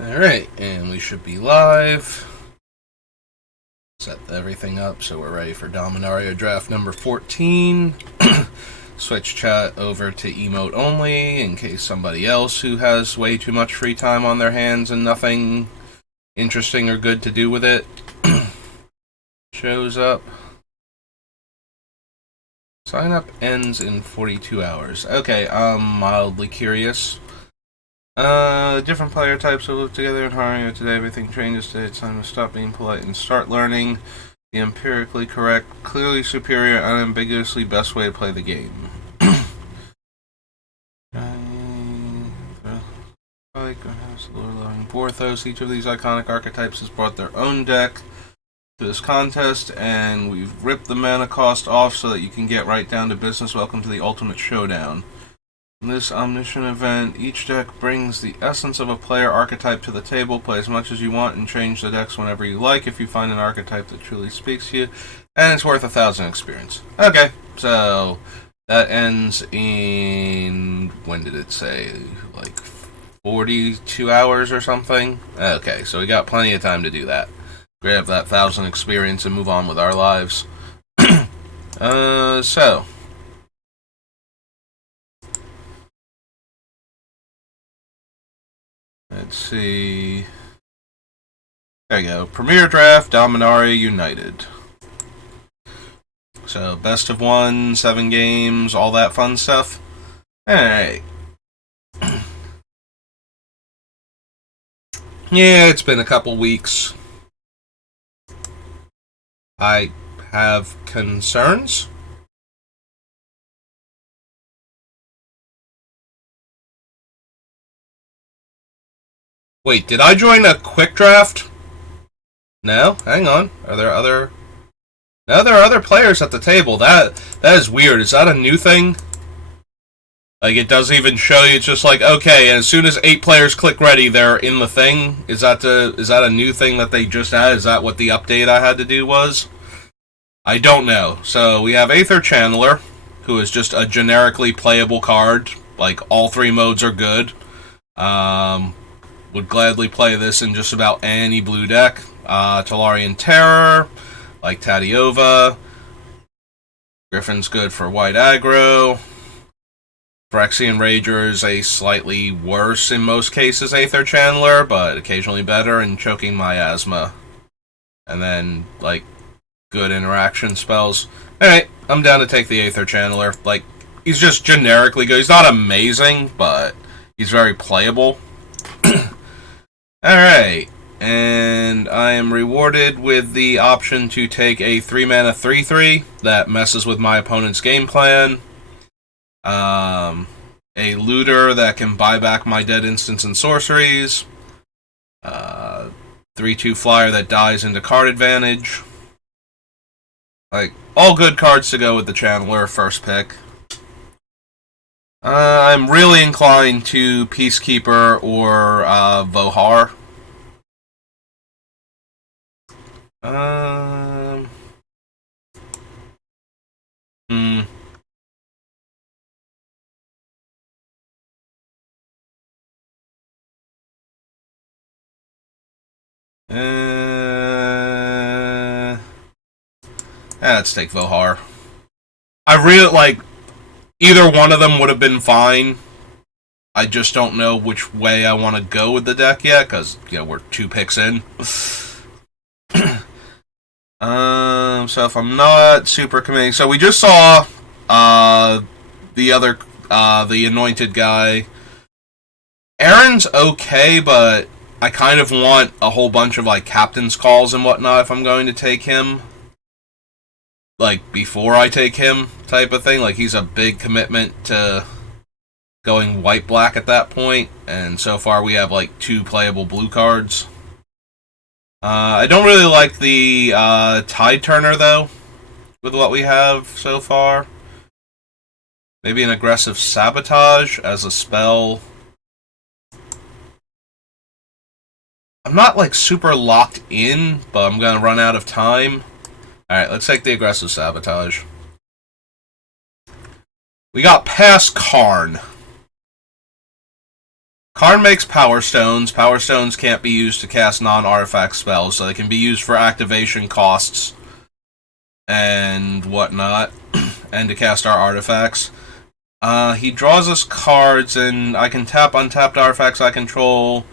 Alright, and we should be live. Set everything up so we're ready for Dominaria draft number 14. Switch chat over to emote only in case somebody else who has way too much free time on their hands and nothing interesting or good to do with it shows up. Sign up ends in 42 hours. Okay, I'm mildly curious. Different player types will live together in harmony. Today everything changes. Today it's time to stop being polite and start learning the empirically correct, clearly superior, unambiguously best way to play the game. Porthos. Each of these iconic archetypes has brought their own deck to this contest, and we've ripped the mana cost off so that you can get right down to business. Welcome to the ultimate showdown. In this omniscient event, each deck brings the essence of a player archetype to the table. Play as much as you want and change the decks whenever you like if you find an archetype that truly speaks to you, and it's worth 1,000 experience. Okay, so that ends in, when did it say, like 42 hours or something? Okay, so we got plenty of time to do that. Grab that 1,000 experience and move on with our lives. So let's see. There you go. Premier Draft, Dominaria United. So, best of 1, 7 games, all that fun stuff. Alright. Yeah, it's been a couple weeks. I have concerns. Wait, did I join a quick draft? No? Hang on. Are there other... No, there are other players at the table. That is weird. Is that a new thing? Like, it doesn't even show you. It's just like, okay, as soon as 8 players click ready, they're in the thing. Is that a new thing that they just added? Is that what the update I had to do was? I don't know. So, we have Aether Channeler, who is just a generically playable card. Like, all 3 modes are good. Would gladly play this in just about any blue deck. Talarian Terror, like Tadiova. Griffin's good for white aggro. Phyrexian Rager is a slightly worse, in most cases, Aether Channeler, but occasionally better, and Choking Miasma. And then, like, good interaction spells. Alright, I'm down to take the Aether Channeler. Like, he's just generically good. He's not amazing, but he's very playable. Alright, and I am rewarded with the option to take a 3-mana 3/3 that messes with my opponent's game plan. A looter that can buy back my dead instants and sorceries. 3/2 flyer that dies into card advantage. Like, all good cards to go with the Channeler first pick. I'm really inclined to Peacekeeper or Vohar. Let's take Vohar. I really, like, either one of them would have been fine. I just don't know which way I want to go with the deck yet, because, you know, we're 2 picks in. So if I'm not super committing... So we just saw, the other, the Anointed guy. Aaron's okay, but I kind of want a whole bunch of, like, captain's calls and whatnot if I'm going to take him. Like, before I take him, type of thing. Like, he's a big commitment to going white-black at that point, and so far we have, like, 2 playable blue cards. I don't really like the Tide Turner, though, with what we have so far. Maybe an aggressive Sabotage as a spell. I'm not, like, super locked in, but I'm gonna run out of time. Alright, let's take the aggressive Sabotage. We got past Karn. Karn makes Power Stones. Power Stones can't be used to cast non-artifact spells, so they can be used for activation costs and whatnot, and to cast our artifacts. He draws us cards, and I can tap untapped artifacts I control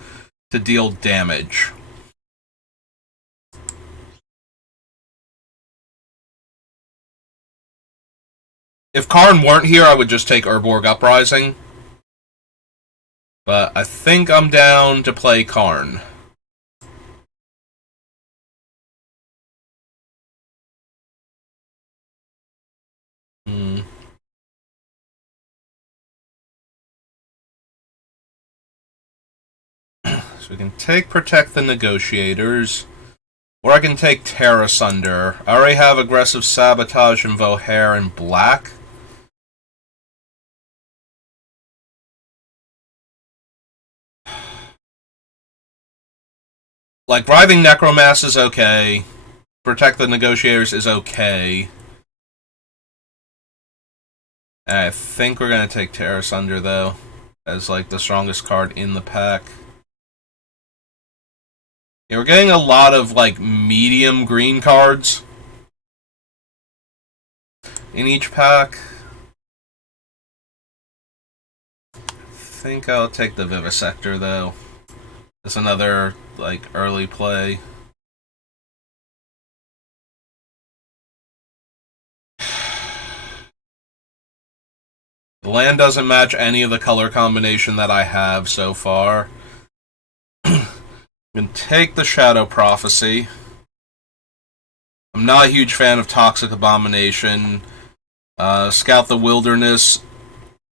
to deal damage. If Karn weren't here, I would just take Urborg Uprising. But I think I'm down to play Karn. So we can take Protect the Negotiators. Or I can take Tear Asunder. I already have Aggressive Sabotage and Vohair in black. Like, Writhing Necromass is okay. Protect the Negotiators is okay. I think we're going to take Tear Asunder, though, as, like, the strongest card in the pack. Yeah, we're getting a lot of, like, medium green cards in each pack. I think I'll take the Vivisector, though. It's another, like, early play. The land doesn't match any of the color combination that I have so far. I'm going to take the Shadow Prophecy. I'm not a huge fan of Toxic Abomination. Scout the Wilderness,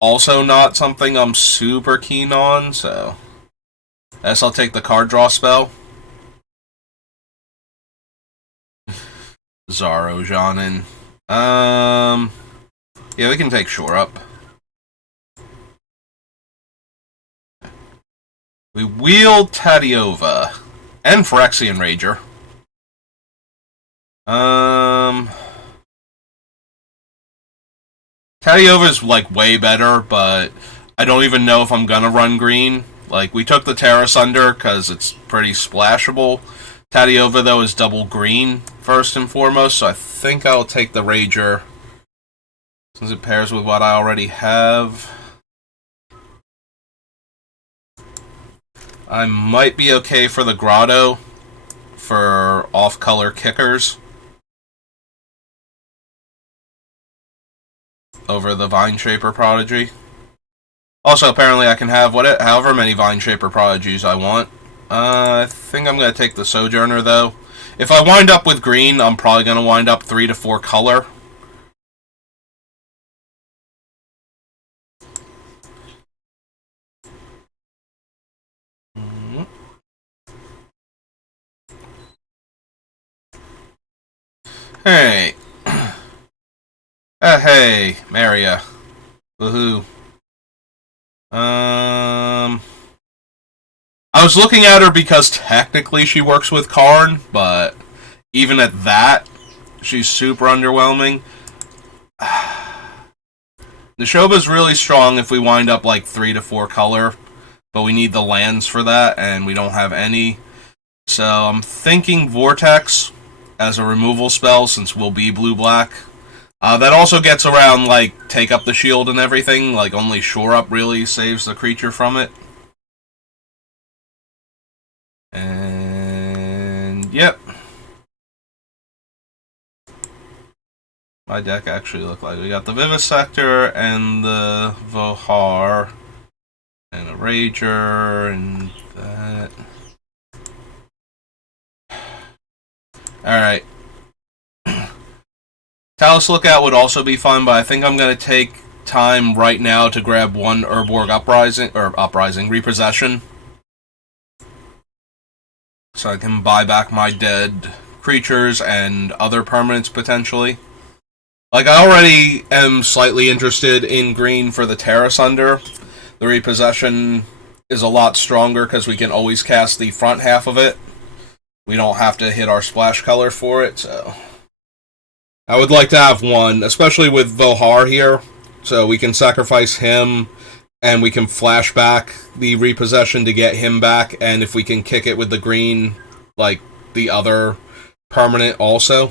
also not something I'm super keen on, so I guess I'll take the card draw spell. Zaro Janin. Yeah, we can take Shore Up. We wield Tadiova and Phyrexian Rager. Tadiova's like way better, but I don't even know if I'm gonna run green. Like, we took the Tear Asunder because it's pretty splashable. Tadiova, though, is double green first and foremost, so I think I'll take the Rager since it pairs with what I already have. I might be okay for the Grotto for off-color kickers over the Vine Shaper Prodigy. Also, apparently I can have however many Vine Shaper Prodigies I want. I think I'm going to take the Sojourner, though. If I wind up with green, I'm probably going to wind up 3 to 4 color. Hey. Hey, Maria. Woohoo. I was looking at her because technically she works with Karn, but even at that, she's super underwhelming. Neshoba's really strong if we wind up like 3 to 4 color, but we need the lands for that, and we don't have any. So I'm thinking Vortex as a removal spell, since we'll be blue-black. That also gets around, like, take up the shield and everything. Like, only Shore Up really saves the creature from it. And yep. My deck actually looked like we got the Vivisector and the Vohar and a Rager and that. Alright. Talus Lookout would also be fun, but I think I'm going to take time right now to grab one Urborg Repossession. So I can buy back my dead creatures and other permanents potentially. Like, I already am slightly interested in green for the Tear Asunder. The Repossession is a lot stronger because we can always cast the front half of it. We don't have to hit our splash color for it, so I would like to have one, especially with Vohar here, so we can sacrifice him, and we can flash back the repossession to get him back, and if we can kick it with the green, like the other permanent also.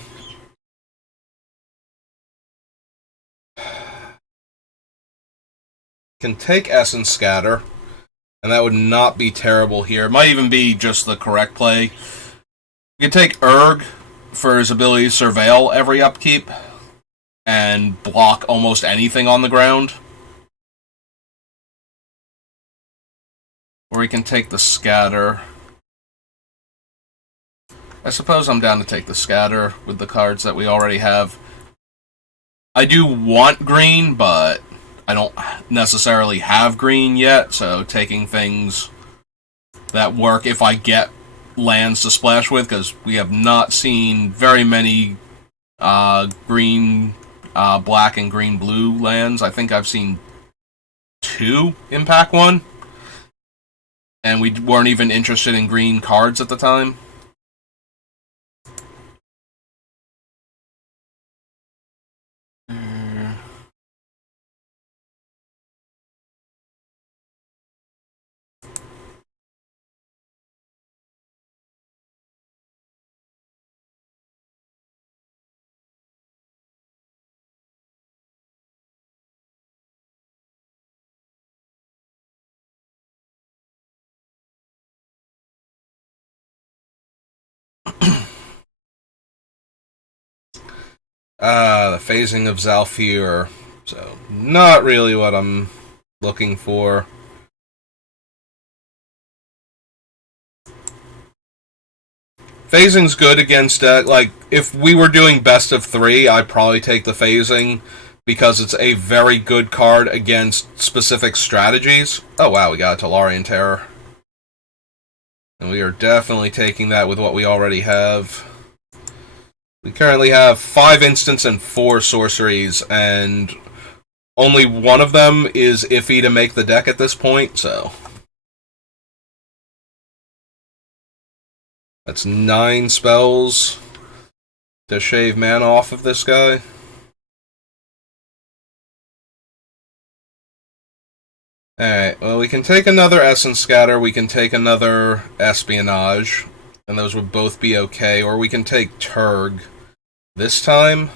Can take Essence Scatter, and that would not be terrible here. It might even be just the correct play. You can take Urg for his ability to surveil every upkeep and block almost anything on the ground. Or he can take the Scatter. I suppose I'm down to take the Scatter with the cards that we already have. I do want green, but I don't necessarily have green yet, so taking things that work if I get lands to splash with, because we have not seen very many green, black, and green-blue lands. I think I've seen 2 in Pack 1, and we weren't even interested in green cards at the time. The phasing of Zalfir, so not really what I'm looking for. Phasing's good against like if we were doing best of 3, I'd probably take the phasing because it's a very good card against specific strategies. Oh wow, we got a Tolarian Terror. And we are definitely taking that with what we already have. We currently have 5 instants and 4 sorceries, and only one of them is iffy to make the deck at this point, so... That's 9 spells to shave mana off of this guy. Alright, well, we can take another Essence Scatter, we can take another Espionage, and those would both be okay, or we can take Turg. This time,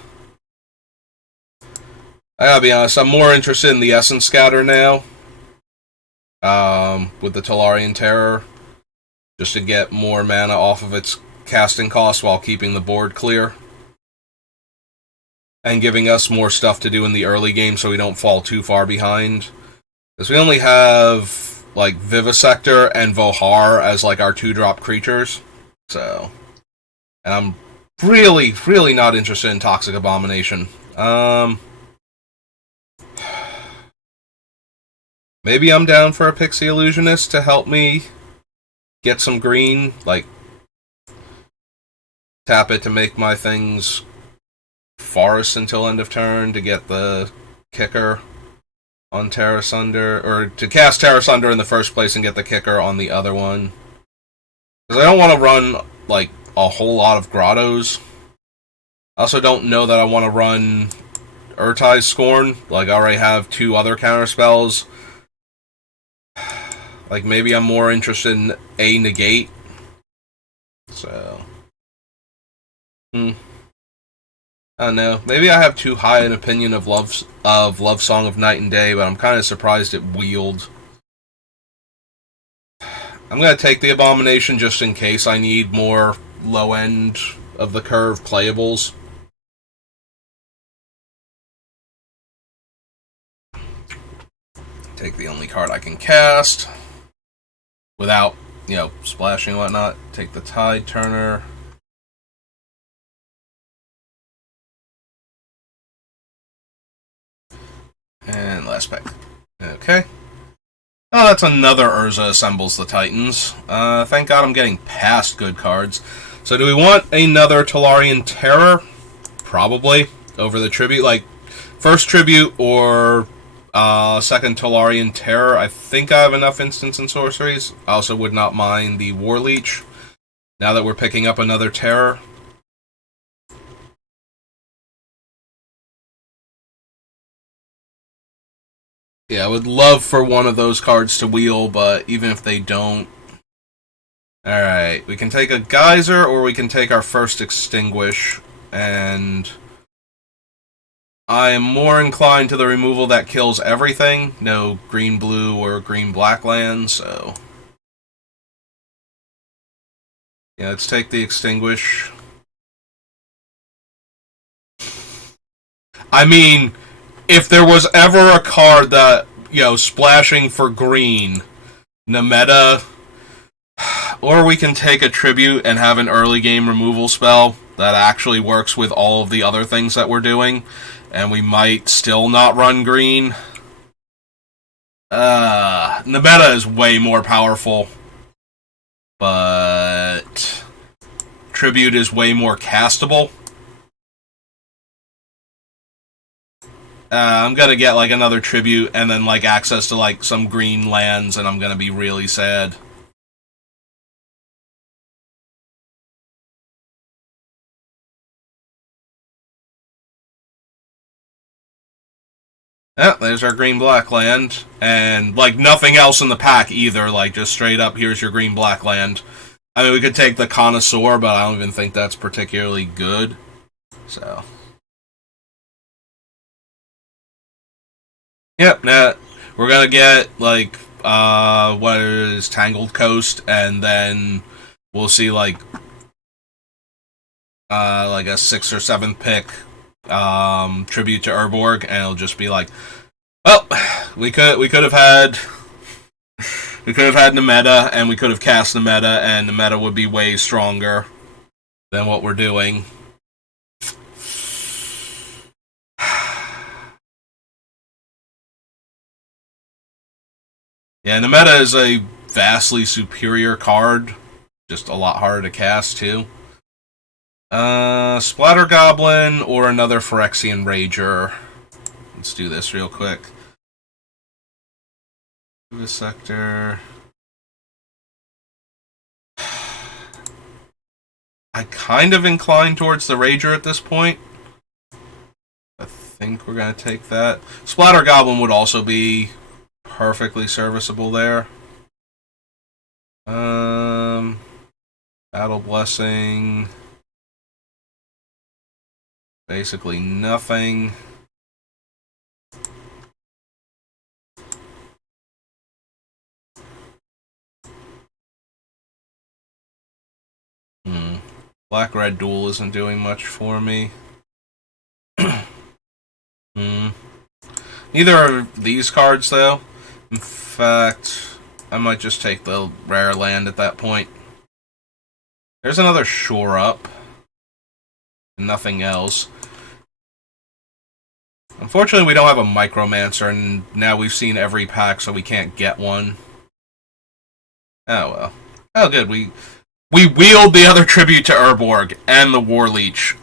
I gotta be honest, I'm more interested in the Essence Scatter now, with the Tolarian Terror, just to get more mana off of its casting cost while keeping the board clear, and giving us more stuff to do in the early game so we don't fall too far behind. Because we only have, like, Vivisector and Vohar as, like, our 2-drop creatures. So. And I'm really, really not interested in Toxic Abomination. Maybe I'm down for a Pixie Illusionist to help me get some green. Like, tap it to make my things Forest until end of turn to get the kicker on Terra Sunder, or to cast Terra Sunder in the first place and get the kicker on the other one. Because I don't want to run, like, a whole lot of Grottos. I also don't know that I want to run Urtai's Scorn. Like, I already have 2 other counterspells. Like, maybe I'm more interested in a negate. So. I don't know. Maybe I have too high an opinion of Love Song of Night and Day, but I'm kind of surprised it wheeled. I'm going to take the Abomination just in case I need more low end of the curve playables. Take the only card I can cast without, splashing and whatnot. Take the Tide Turner. And last pick. Okay. Oh, that's another Urza Assembles the Titans. Thank God I'm getting past good cards. So do we want another Tolarian Terror? Probably. Over the Tribute. Like, first Tribute or second Tolarian Terror. I think I have enough instants and sorceries. I also would not mind the War Leech. Now that we're picking up another Terror. Yeah, I would love for one of those cards to wheel, but even if they don't... Alright, we can take a Geyser, or we can take our first Extinguish, and... I am more inclined to the removal that kills everything. No green-blue or green-black lands, so... Yeah, let's take the Extinguish. I mean, if there was ever a card that, splashing for green, Nemeta, or we can take a Tribute and have an early game removal spell that actually works with all of the other things that we're doing, and we might still not run green. Nemeta is way more powerful, but Tribute is way more castable. I'm gonna get another Tribute and then access to some green lands, and I'm gonna be really sad. Yeah, there's our green-black land, and nothing else in the pack either. Just straight up, here's your green-black land. I mean, we could take the Connoisseur, but I don't even think that's particularly good. So, yep, we're gonna get what is Tangled Coast, and then we'll see a 6th or 7th pick Tribute to Urborg, and it'll just be well, we could have had Nemeta, and we could have cast Nemeta, and Nemeta would be way stronger than what we're doing. Yeah, Nemeta is a vastly superior card, just a lot harder to cast too. Splatter Goblin or another Phyrexian Rager. Let's do this real quick. This sector. I kind of incline towards the Rager at this point. I think we're going to take that. Splatter Goblin would also be perfectly serviceable there. Battle Blessing. Basically nothing. Black-red duel isn't doing much for me. Neither are these cards, though. In fact, I might just take the rare land at that point. There's another Shore Up. Nothing else. Unfortunately, we don't have a Micromancer, and now we've seen every pack, so we can't get one. Oh, well. Oh, good. We wield the other Tribute to Urborg and the Warleech.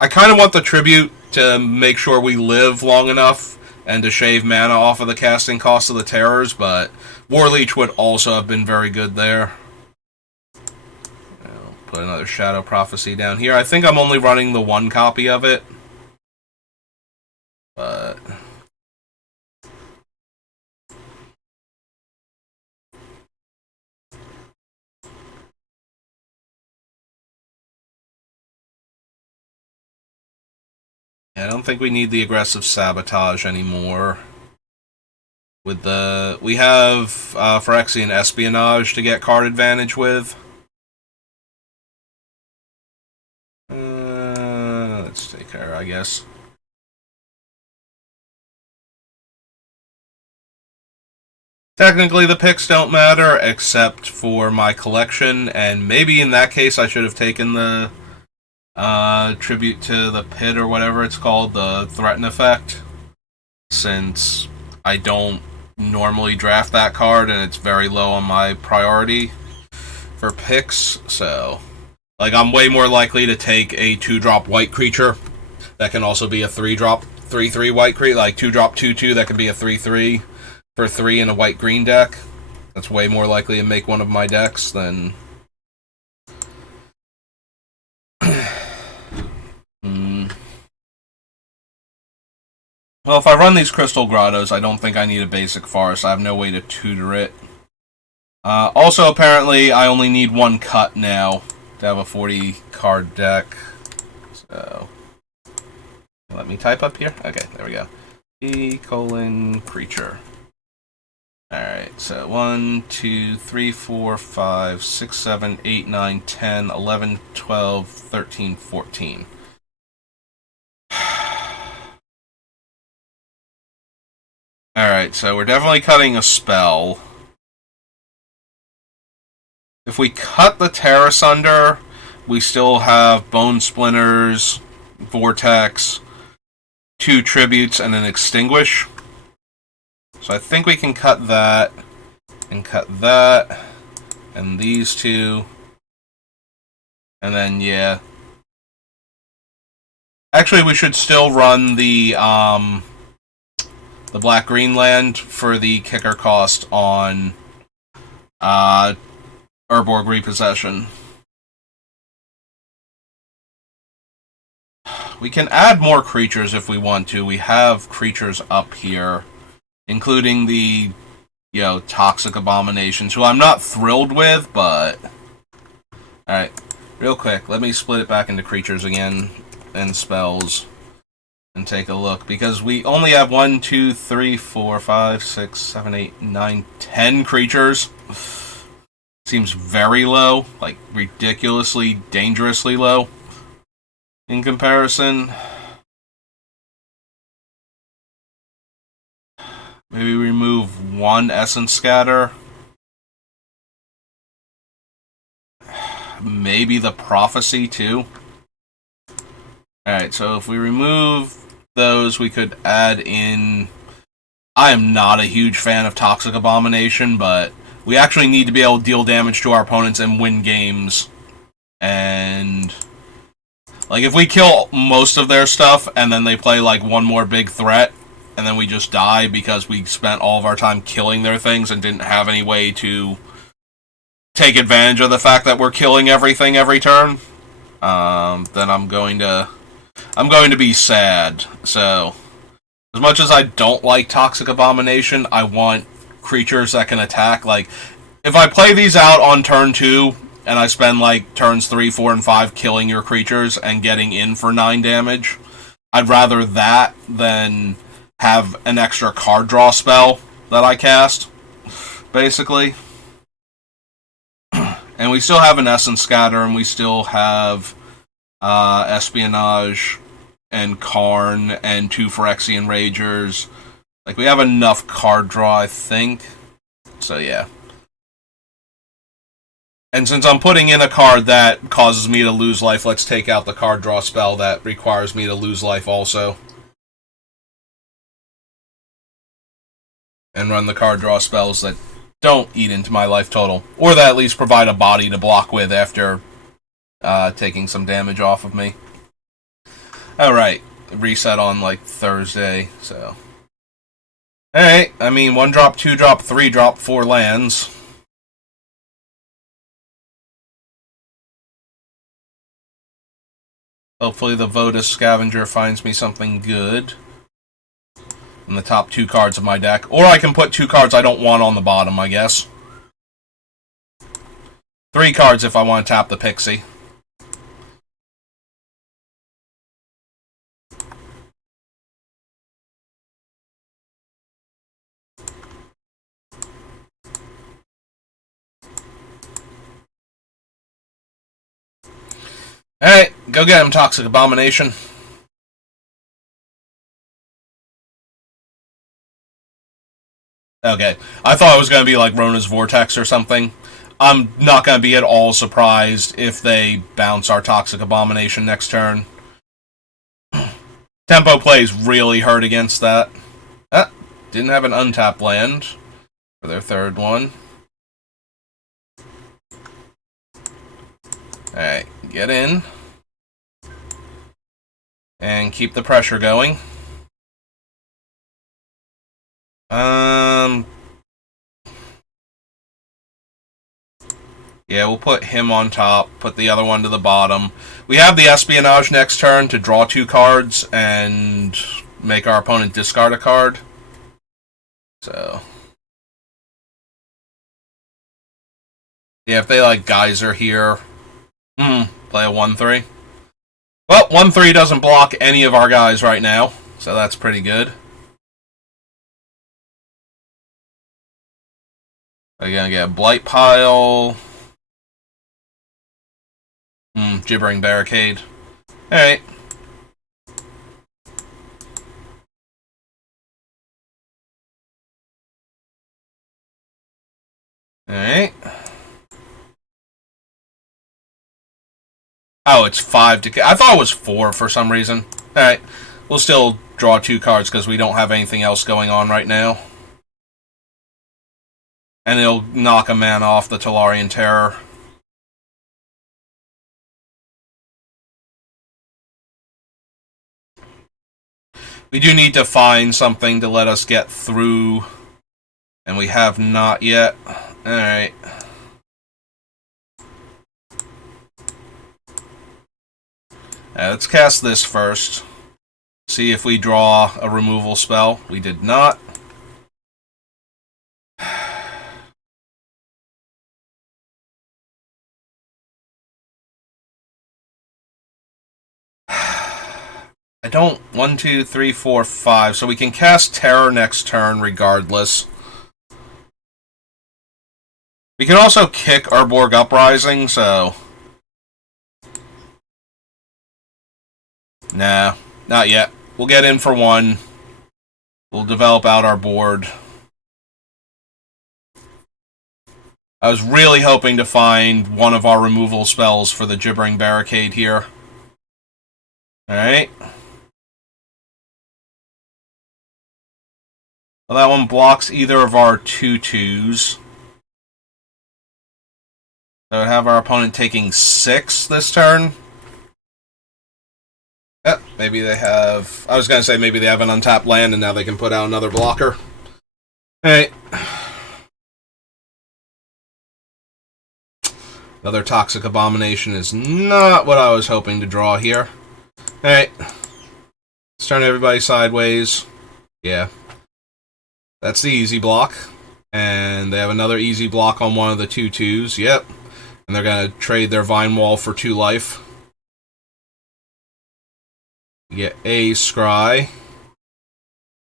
I kind of want the Tribute to make sure we live long enough and to shave mana off of the casting cost of the Terrors, but Warleech would also have been very good there. I'll put another Shadow Prophecy down here. I think I'm only running the one copy of it, but... I don't think we need the aggressive Sabotage anymore. We have Phyrexian Espionage to get card advantage with. Let's take her, I guess. Technically, the picks don't matter, except for my collection, and maybe in that case I should have taken the Tribute to the Pit or whatever it's called, the Threaten effect, since I don't normally draft that card and it's very low on my priority for picks. So, I'm way more likely to take a 2-drop white creature that can also be a 3-drop 3/3 white creature, 2-drop 2/2 that can be a 3/3 for 3 in a white-green deck. That's way more likely to make one of my decks than... Well, if I run these Crystal Grottos, I don't think I need a basic forest. I have no way to tutor it. Also, apparently, I only need one cut now to have a 40 card deck. So, let me type up here. Okay, there we go. E:creature. Alright, so 1, 2, 3, 4, 5, 6, 7, 8, 9, 10, 11, 12, 13, 14. Alright, so we're definitely cutting a spell. If we cut the Terra Sunder, we still have Bone Splinters, Vortex, 2 Tributes, and an Extinguish. So I think we can cut that, and cut that, and these two, and then, yeah. Actually, we should still run the Black-Green land for the kicker cost on Urborg Repossession. We can add more creatures if we want to. We have creatures up here, including the, Toxic Abominations, who I'm not thrilled with, but... Alright, real quick, let me split it back into creatures again, and spells, and take a look, because we only have 1, 2, 3, 4, 5, 6, 7, 8, 9, 10 creatures. Seems very low, like ridiculously, dangerously low, in comparison. Maybe remove 1 Essence Scatter. Maybe the Prophecy, too. Alright, so if we remove those, we could add in... I am not a huge fan of Toxic Abomination, but we actually need to be able to deal damage to our opponents and win games. And... like, if we kill most of their stuff, and then they play, like, one more big threat, and then we just die because we spent all of our time killing their things and didn't have any way to take advantage of the fact that we're killing everything every turn, then I'm going to be sad. So, as much as I don't like Toxic Abomination, I want creatures that can attack. Like, if I play these out on turn 2, and I spend, like, turns 3, 4, and 5 killing your creatures and getting in for 9 damage, I'd rather that than have an extra card draw spell that I cast, basically. And we still have an Essence Scatter, and we still have Espionage and Karn and 2 Phyrexian Ragers. Like, we have enough card draw, I think. So, yeah. And since I'm putting in a card that causes me to lose life, let's take out the card draw spell that requires me to lose life also. And run the card draw spells that don't eat into my life total. Or that at least provide a body to block with after taking some damage off of me. Alright, reset on, like, Thursday, so... Alright, I mean, 1 drop, 2 drop, 3 drop, 4 lands. Hopefully the Votus Scavenger finds me something good in the top 2 cards of my deck. Or I can put 2 cards I don't want on the bottom, I guess. 3 cards if I want to tap the Pixie. Alright, go get him, Toxic Abomination. Okay, I thought it was going to be like Rona's Vortex or something. I'm not going to be at all surprised if they bounce our Toxic Abomination next turn. Tempo plays really hurt against that. Ah, didn't have an untapped land for their 3rd one. Alright, get in. And keep the pressure going. Yeah, we'll put him on top, put the other one to the bottom. We have the Espionage next turn to draw 2 cards and make our opponent discard a card. So, yeah, if they like Geyser here, play a 1/3. Well, 1/3 doesn't block any of our guys right now, so that's pretty good. We're gonna get a Blight Pile. Gibbering Barricade. Alright. Alright. Oh, it's 5 to... I thought it was 4 for some reason. Alright. We'll still draw 2 cards because we don't have anything else going on right now. And it'll knock a man off the Tolarian Terror. We do need to find something to let us get through. And we have not yet. Alright. Let's cast this first. See if we draw a removal spell. We did not. I don't... 1, 2, 3, 4, 5. So we can cast Terror next turn regardless. We can also kick Urborg Uprising, so... Nah, not yet. We'll get in for 1. We'll develop out our board. I was really hoping to find one of our removal spells for the Gibbering Barricade here. Alright. Well, that one blocks either of our 2/2s. So we have our opponent taking 6 this turn. Yep, maybe they have... I was going to say maybe they have an untapped land and now they can put out another blocker. Alright. Another Toxic Abomination is not what I was hoping to draw here. Alright. Let's turn everybody sideways. Yeah. That's the easy block. And they have another easy block on one of the 2/2s. Yep. And they're going to trade their Vine Wall for 2 life. You get a Scry.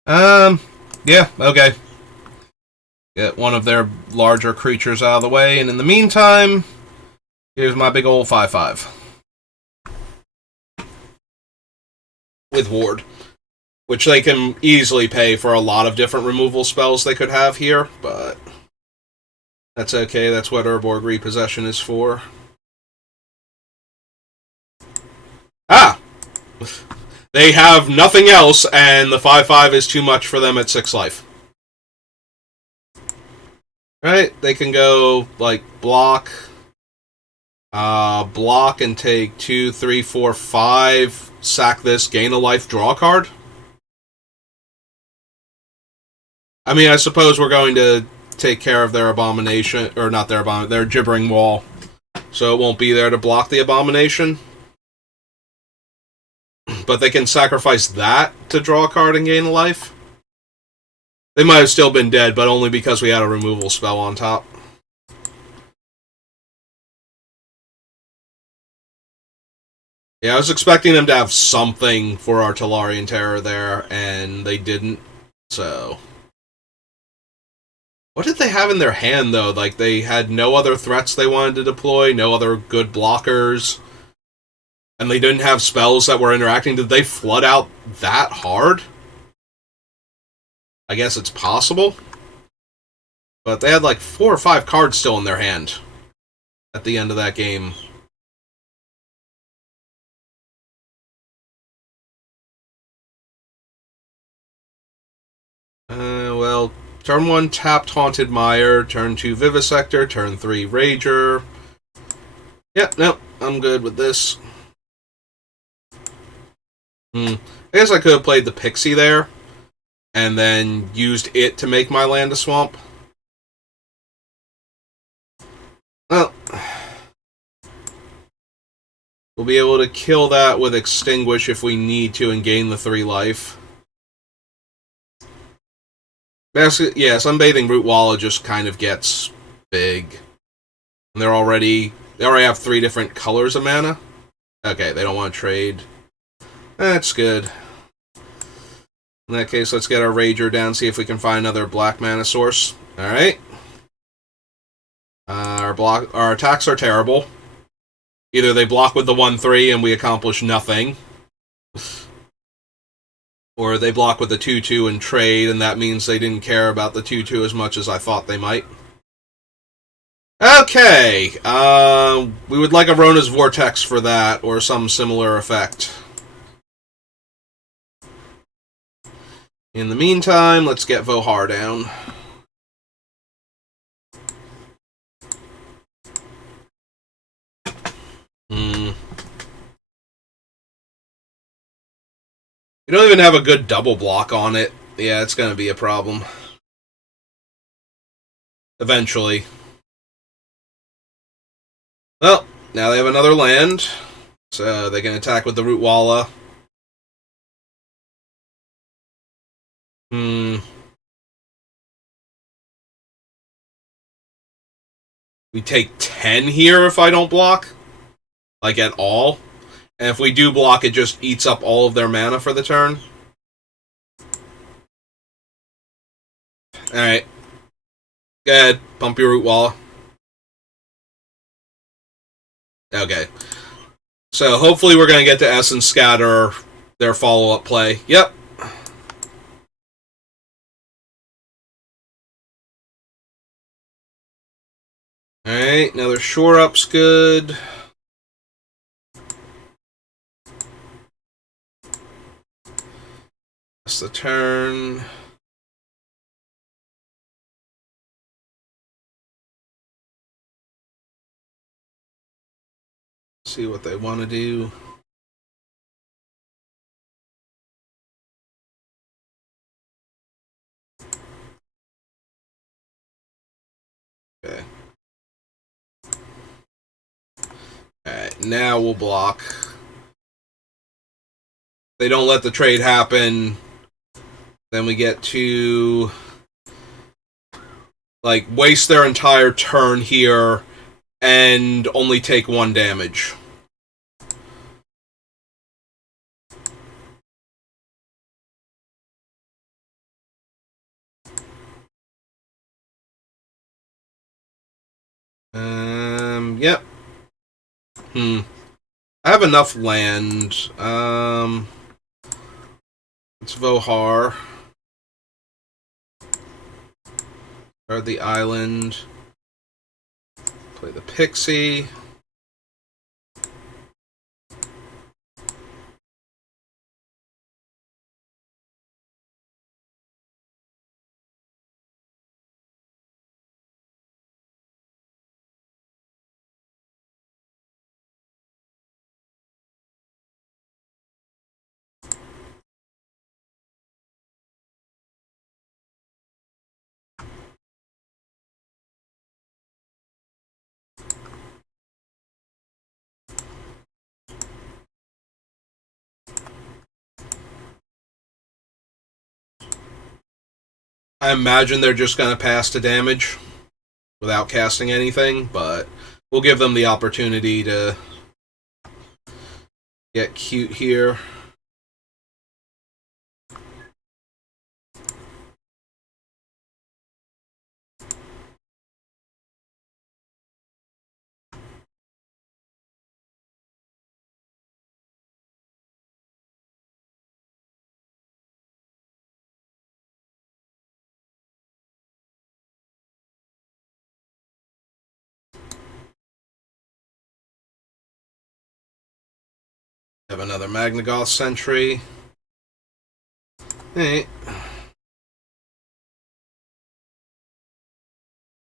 Yeah, okay. Get one of their larger creatures out of the way. And in the meantime, here's my big old 5/5. With Ward. Which they can easily pay for a lot of different removal spells they could have here, but that's okay. That's what Urborg Repossession is for. Ah! They have nothing else, and the 5/5 is too much for them at 6 life. Right? They can go, like, block. Block and take 2, 3, 4, 5. Sack this, gain a life, draw a card. I mean, I suppose we're going to take care of their Abomination, or not their Abomination, their Gibbering Wall. So it won't be there to block the Abomination. But they can sacrifice that to draw a card and gain a life. They might have still been dead, but only because we had a removal spell on top. Yeah, I was expecting them to have something for our Tolarian Terror there, and they didn't, so... What did they have in their hand, though? Like, they had no other threats they wanted to deploy, no other good blockers, and they didn't have spells that were interacting. Did they flood out that hard? I guess it's possible. But they had like 4 or 5 cards still in their hand at the end of that game. Well, turn 1, tapped Haunted Mire. Turn 2, Vivisector. Turn 3, Rager. Yeah, no, I'm good with this. I guess I could have played the Pixie there, and then used it to make my land a swamp. Well, we'll be able to kill that with Extinguish if we need to and gain the 3 life. Basically, yeah, Sunbathing Root Walla just kind of gets big. And they already have 3 different colors of mana. Okay, they don't want to trade. That's good. In that case, let's get our Rager down, see if we can find another black mana source. Alright. Our attacks are terrible. Either they block with the 1/3 and we accomplish nothing, or they block with the 2/2 and trade, and that means they didn't care about the 2/2 as much as I thought they might. Okay, we would like a Rona's Vortex for that, or some similar effect. In the meantime, let's get Vohar down. You don't even have a good double block on it. Yeah, it's going to be a problem. Eventually. Well, now they have another land. So they can attack with the Root Walla. We take 10 here if I don't block. Like, at all. And if we do block, it just eats up all of their mana for the turn. Alright. Go ahead. Pump your Root Walla. Okay. So, hopefully we're going to get to Essence Scatter, their follow-up play. Yep. Alright, another Shore Up's good. That's the turn. See what they want to do. Okay. Alright, now we'll block. They don't let the trade happen. Then we get to, like, waste their entire turn here and only take 1 damage. Yep. I have enough land. It's Vohar. Guard the island. Play the Pixie. I imagine they're just going to pass to damage without casting anything, but we'll give them the opportunity to get cute here. Have another Magnagoth Sentry. Hey.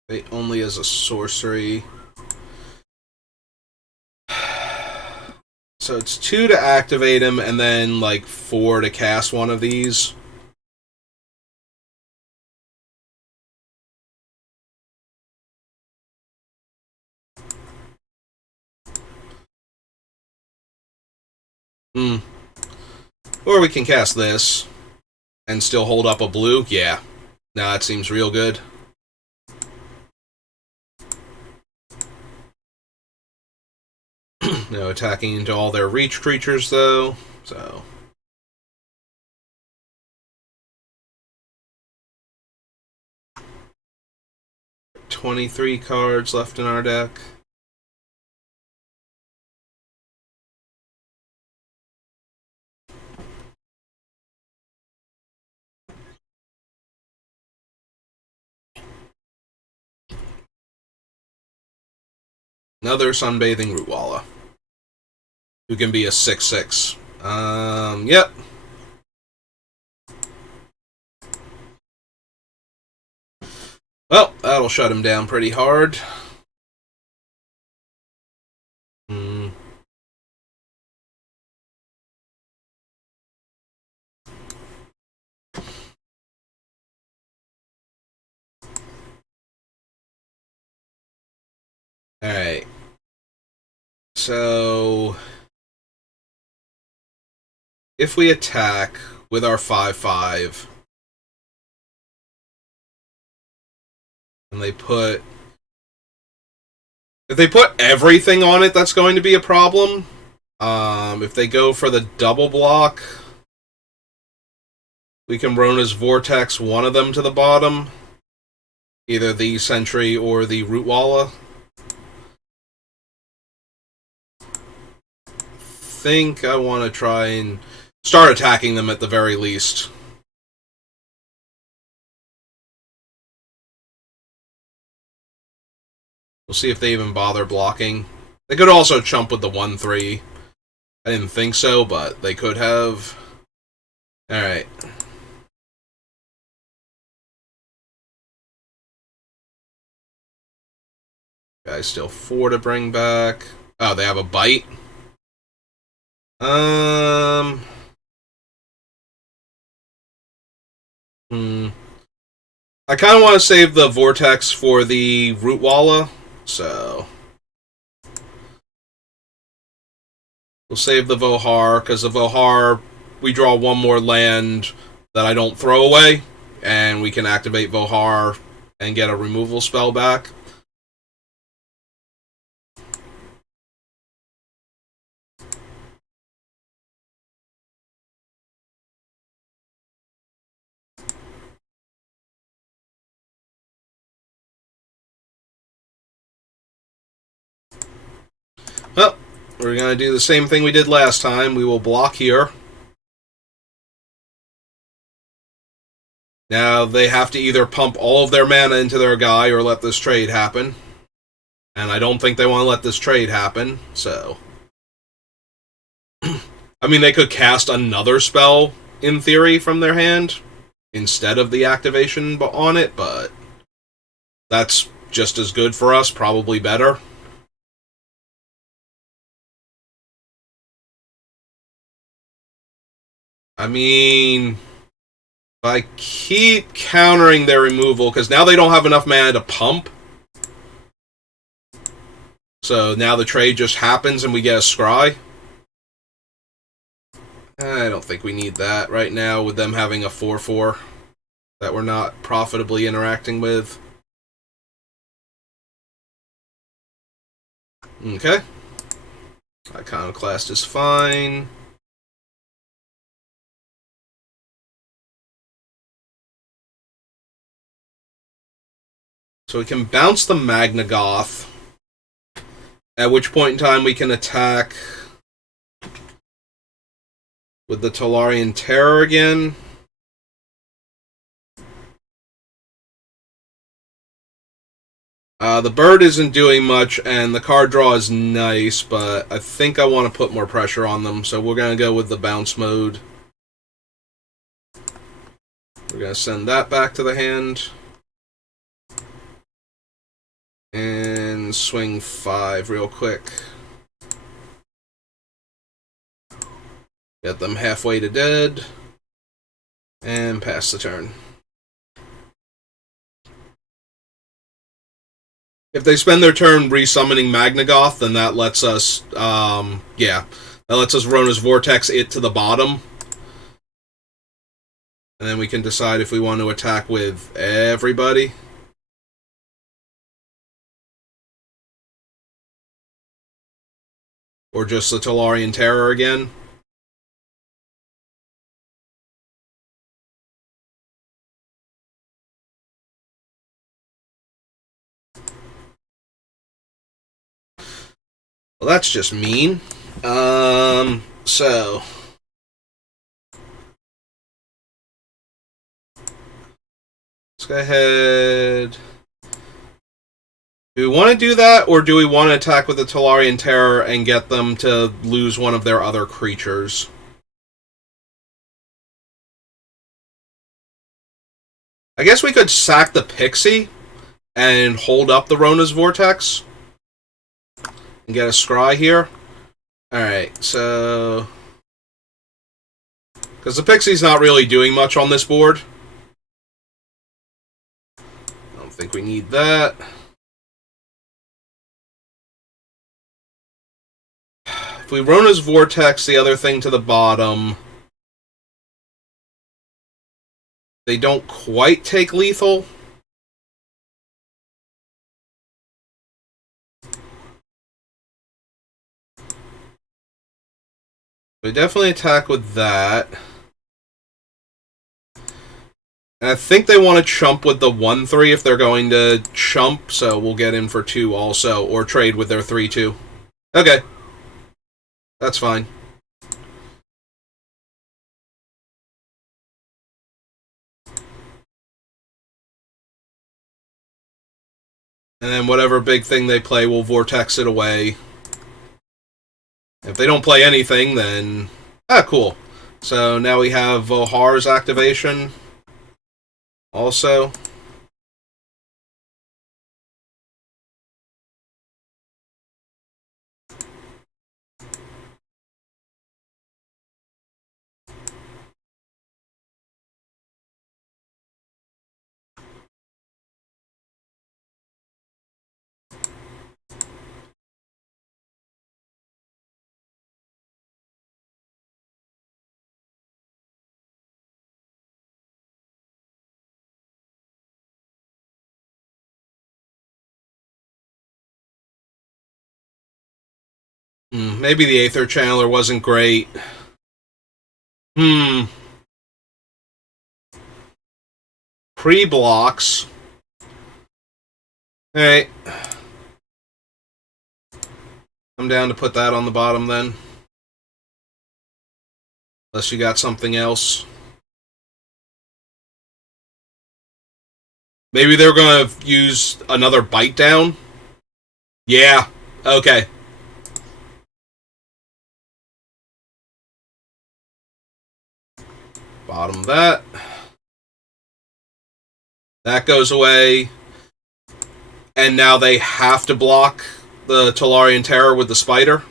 It only is a sorcery. So it's 2 to activate him, and then, like, 4 to cast one of these. Or we can cast this and still hold up a blue. Yeah. Nah, it seems real good. No attacking into all their reach creatures, though, so... 23 cards left in our deck. Another Sunbathing Rootwalla, who can be a 6/6. Yep. Well, that'll shut him down pretty hard. Alright. So... if we attack with our 5/5... and they put... if they put everything on it, that's going to be a problem. If they go for the double block... we can Rona's Vortex one of them to the bottom. Either the Sentry or the Rootwalla. I think I want to try and start attacking them at the very least. We'll see if they even bother blocking. They could also chump with the 1/3. I didn't think so, but they could have. Alright. Guys, still 4 to bring back. Oh, they have a bite? I kind of want to save the Vortex for the Rootwalla, so... we'll save the Vohar, because the Vohar, we draw one more land that I don't throw away, and we can activate Vohar and get a removal spell back. Well, we're going to do the same thing we did last time. We will block here. Now, they have to either pump all of their mana into their guy or let this trade happen. And I don't think they want to let this trade happen, so... I mean, they could cast another spell, in theory, from their hand, instead of the activation on it, but... that's just as good for us, probably better. I mean... if I keep countering their removal, because now they don't have enough mana to pump. So now the trade just happens and we get a scry. I don't think we need that right now with them having a 4/4 that we're not profitably interacting with. Okay. Iconoclast is fine. So we can bounce the Magnagoth, at which point in time we can attack with the Tolarian Terror again. The bird isn't doing much, and the card draw is nice, but I think I want to put more pressure on them, so we're going to go with the bounce mode. We're going to send that back to the hand. And swing 5 real quick. Get them halfway to dead. And pass the turn. If they spend their turn resummoning Magnagoth, then that lets us, that lets us Rona's Vortex it to the bottom. And then we can decide if we want to attack with everybody. Or just the Talarian Terror again. Well, that's just mean. So... let's go ahead... do we want to do that, or do we want to attack with the Talarian Terror and get them to lose one of their other creatures? I guess we could sack the Pixie and hold up the Rona's Vortex and get a Scry here. Alright, so... because the Pixie's not really doing much on this board. I don't think we need that. If we Rona's Vortex, the other thing to the bottom, they don't quite take lethal. We definitely attack with that. And I think they want to chump with the 1-3 if they're going to chump, so we'll get in for 2 also, or trade with their 3-2. Okay. That's fine. And then whatever big thing they play, we'll Vortex it away. If they don't play anything, then... ah, cool. So now we have Vohar's activation. Also... maybe the Aether Channeler wasn't great. Pre-blocks. Alright. I'm down to put that on the bottom then. Unless you got something else. Maybe they're going to use another bite down? Yeah. Okay. Bottom that. That goes away. And now they have to block the Talarian Terror with the Spider.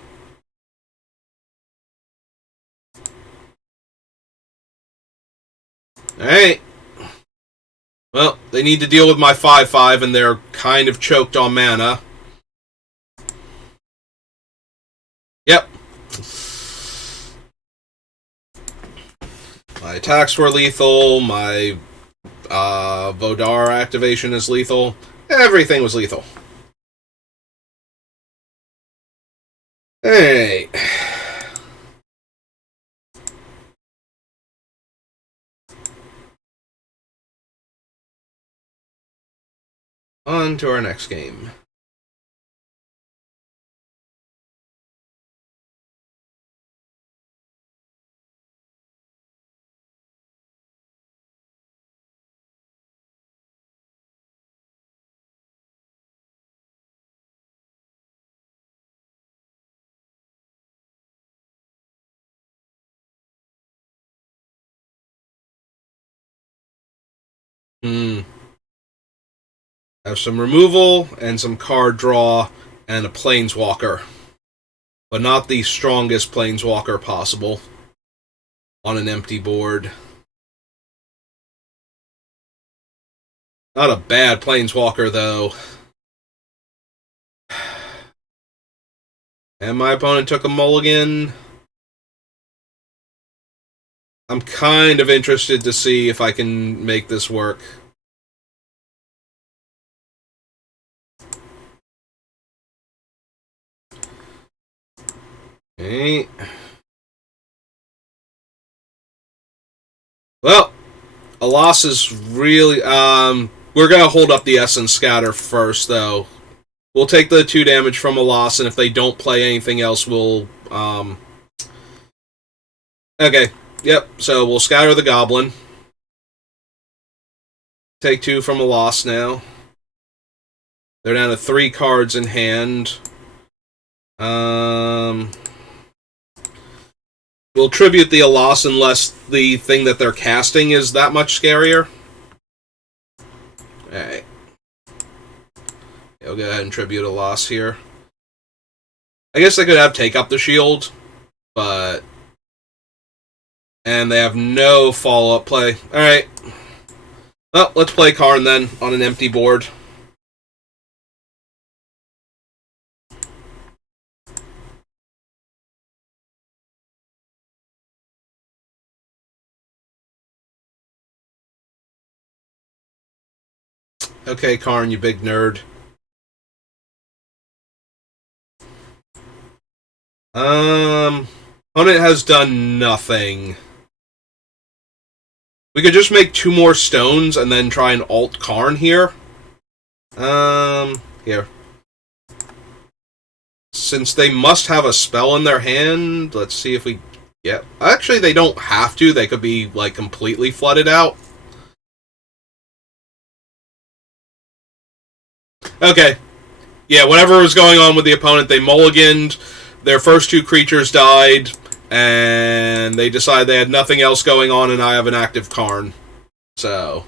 Alright. Well, they need to deal with my 5-5, and they're kind of choked on mana. Yep. My attacks were lethal, my Vodar activation is lethal. Everything was lethal. Alright. On to our next game. Have some removal and some card draw and a Planeswalker. But not the strongest Planeswalker possible on an empty board. Not a bad Planeswalker, though. And my opponent took a mulligan. I'm kind of interested to see if I can make this work. Okay. Well, a loss is really. We're gonna hold up the Essence Scatter first, though. We'll take the 2 damage from a loss, and if they don't play anything else, we'll. Okay. Yep. So we'll scatter the Goblin. Take 2 from a loss now. They're down to 3 cards in hand. We'll tribute the loss unless the thing that they're casting is that much scarier. Alright. I'll go ahead and tribute a loss here. I guess they could have take up the shield, but... And they have no follow-up play. Alright. Well, let's play Karn then, on an empty board. Okay, Karn, you big nerd. Opponent has done nothing. We could just make 2 more stones and then try and alt Karn here. Here. Since they must have a spell in their hand, let's see if we get... Actually, they don't have to. They could be, like, completely flooded out. Okay. Yeah, whatever was going on with the opponent, they mulliganed. Their first 2 creatures died. And they decided they had nothing else going on, and I have an active Karn. So...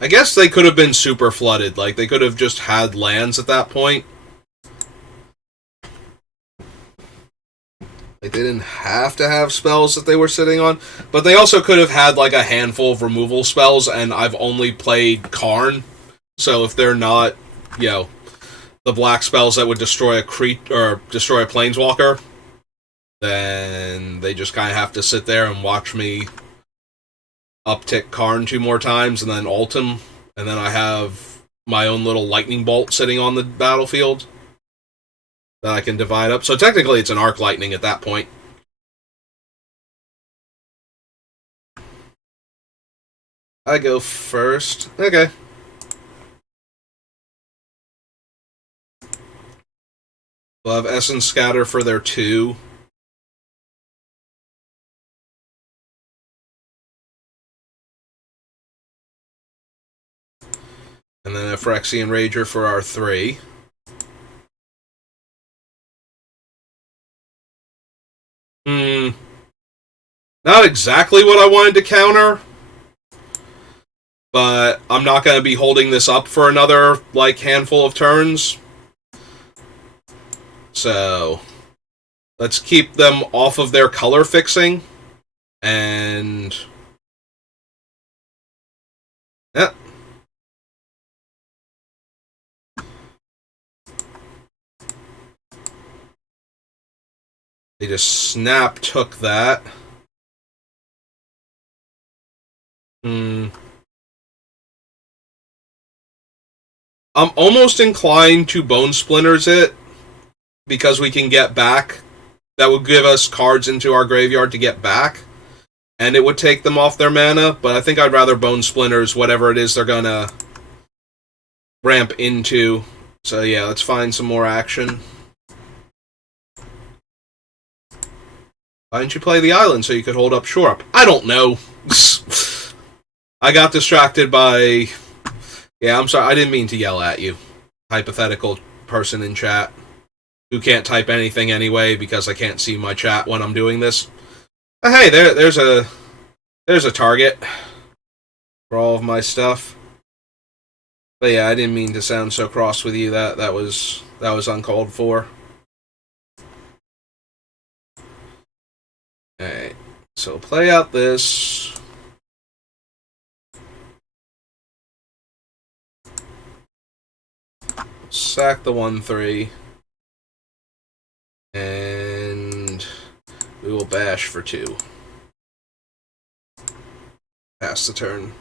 I guess they could have been super flooded. Like, they could have just had lands at that point. Like, they didn't have to have spells that they were sitting on. But they also could have had, like, a handful of removal spells, and I've only played Karn. So if they're not, you know, the black spells that would destroy or destroy a planeswalker, then they just kind of have to sit there and watch me uptick Karn 2 more times and then ult him, and then I have my own little lightning bolt sitting on the battlefield that I can divide up. So technically it's an arc lightning at that point. I go first. Okay. We'll have Essence Scatter for their 2. And then a Phyrexian Rager for our 3. Not exactly what I wanted to counter, but I'm not going to be holding this up for another, like, handful of turns. So, let's keep them off of their color fixing, and... Yeah. They just took that. I'm almost inclined to Bone Splinters it, because we can get back. That would give us cards into our graveyard to get back, and it would take them off their mana, but I think I'd rather Bone Splinters whatever it is they're gonna ramp into. So yeah, let's find some more action. Why didn't you play the island so you could hold up Shore Up? I don't know. I got distracted by... Yeah, I'm sorry, I didn't mean to yell at you. Hypothetical person in chat who can't type anything anyway because I can't see my chat when I'm doing this. But hey, there's a target for all of my stuff. But yeah, I didn't mean to sound so cross with you. That was uncalled for. Alright, so play out this. Sack the 1/3. And we will bash for 2. Pass the turn.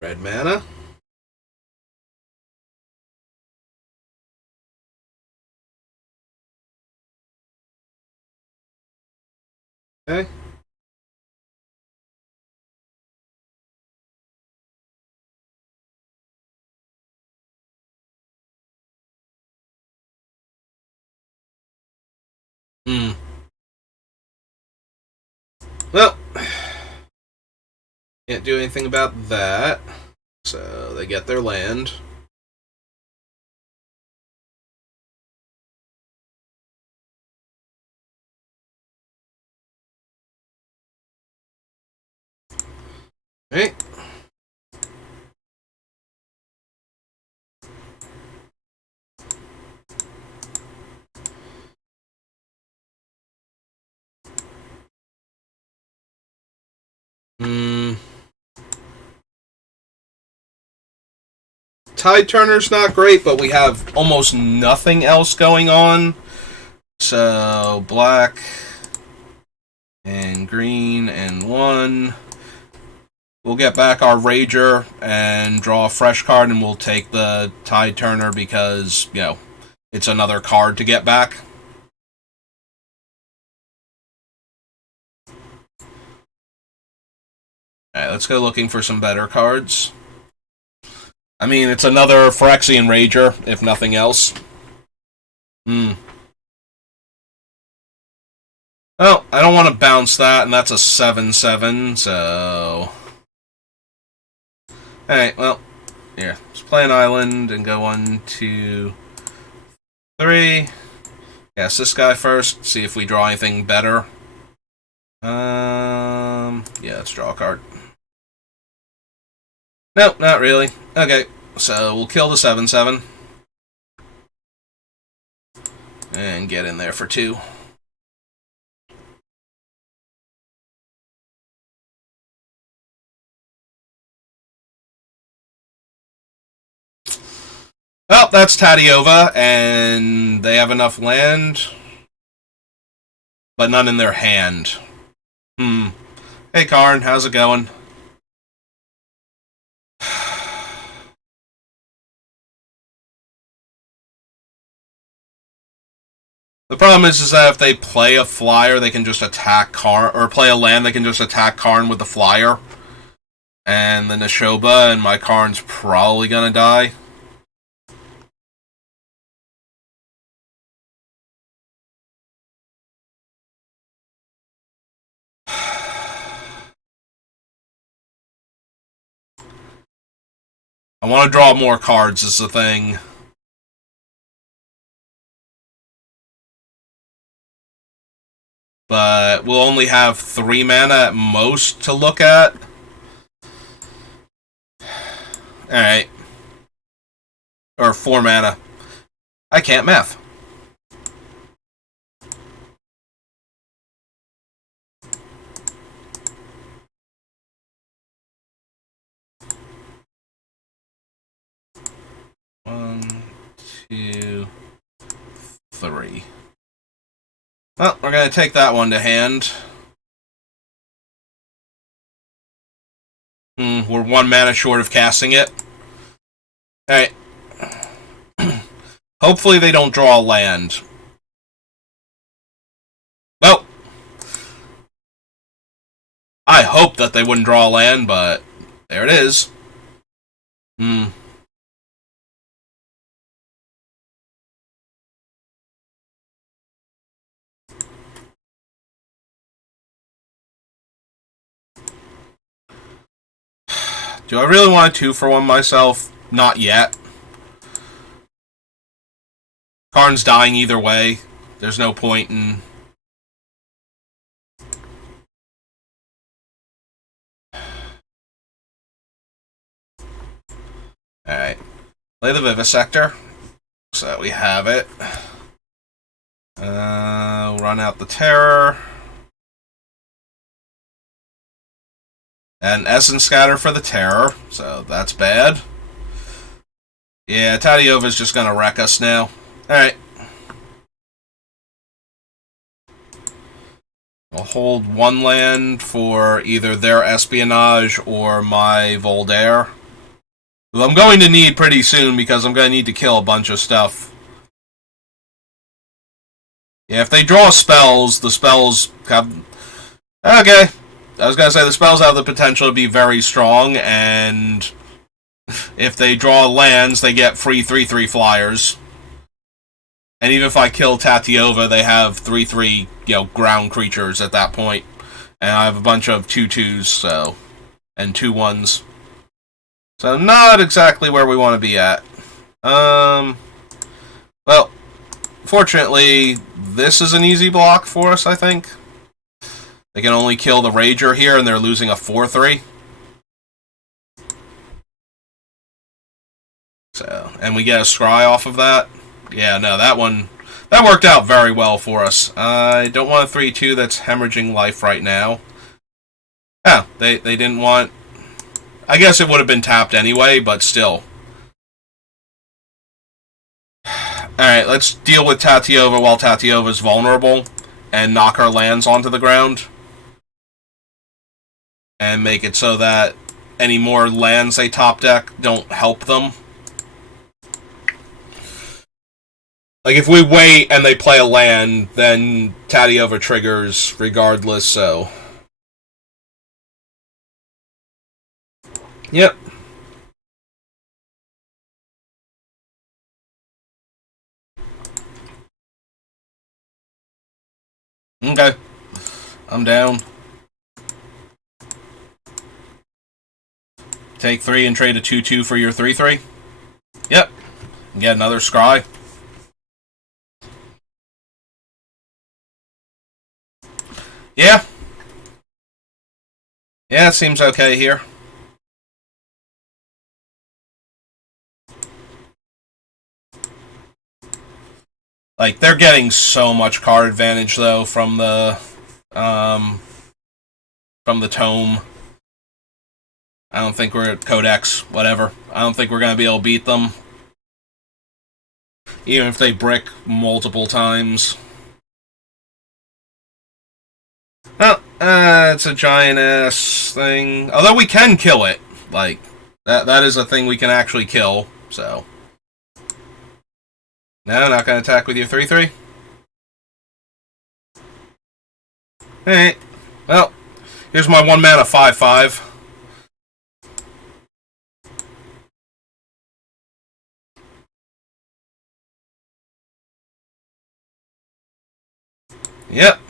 Red mana. Okay. Well, can't do anything about that. So they get their land. Okay. Tide Turner's not great, but we have almost nothing else going on. So black and green and 1. We'll get back our Rager and draw a fresh card, and we'll take the Tide Turner because, it's another card to get back. Alright, let's go looking for some better cards. I mean, it's another Phyrexian Rager, if nothing else. Well, I don't want to bounce that, and that's a 7/7, so... Alright, well, here. Let's play an island and go 1, 2, 3. Yes, this guy first, see if we draw anything better. Yeah, let's draw a card. Nope, not really. Okay, so we'll kill the 7/7. And get in there for 2. Well, that's Tadiova, and they have enough land, but none in their hand. Hey, Karn, how's it going? The problem is that if they play a flyer, they can just attack Karn, or play a land, they can just attack Karn with the flyer. And the Nashoba, and my Karn's probably gonna die. I want to draw more cards, is the thing. But we'll only have 3 mana at most to look at. Alright. Or 4 mana. I can't math. One, 2, 3. Well, we're going to take that one to hand. We're 1 mana short of casting it. Alright. Hopefully they don't draw a land. Well, I hope that they wouldn't draw a land, but there it is. Do I really want a 2-for-1 myself? Not yet. Karn's dying either way. There's no point in... Alright. Play the Vivisector. So that we have it. We'll run out the Terror. And Essence Scatter for the Terror, so that's bad. Yeah, Tadiova's just gonna wreck us now. Alright. We'll hold one land for either their Espionage or my Voldaire. Well, I'm going to need pretty soon because I'm going to need to kill a bunch of stuff. Yeah, if they draw spells, the spells have... Okay. I was going to say the spells have the potential to be very strong, and if they draw lands, they get free 3/3 flyers. And even if I kill Tatiova, they have 3/3, ground creatures at that point. And I have a bunch of 2/2s, so... and 2/1s. So not exactly where we want to be at. Well, fortunately, this is an easy block for us, I think. They can only kill the Rager here, and they're losing a 4/3. So, and we get a Scry off of that. Yeah, no, that worked out very well for us. I don't want a 3/2 that's hemorrhaging life right now. Yeah, they didn't want... I guess it would have been tapped anyway, but still. Alright, let's deal with Tatiova while Tatiova's vulnerable, and knock her lands onto the ground. And make it so that any more lands they top deck don't help them. Like, if we wait and they play a land, then Tatiova triggers regardless, so... Yep. Okay. I'm down. Take 3 and trade a 2/2 for your 3/3. Yep. Get another Scry. Yeah. Yeah, it seems okay here. Like, they're getting so much card advantage, though, from the tome. I don't think we're at Codex, whatever. I don't think we're going to be able to beat them. Even if they brick multiple times. Well, it's a giant-ass thing. Although we can kill it. Like, that is a thing we can actually kill, so... No, not going to attack with your 3/3? Alright. Well, here's my 1-mana 5/5. Yep.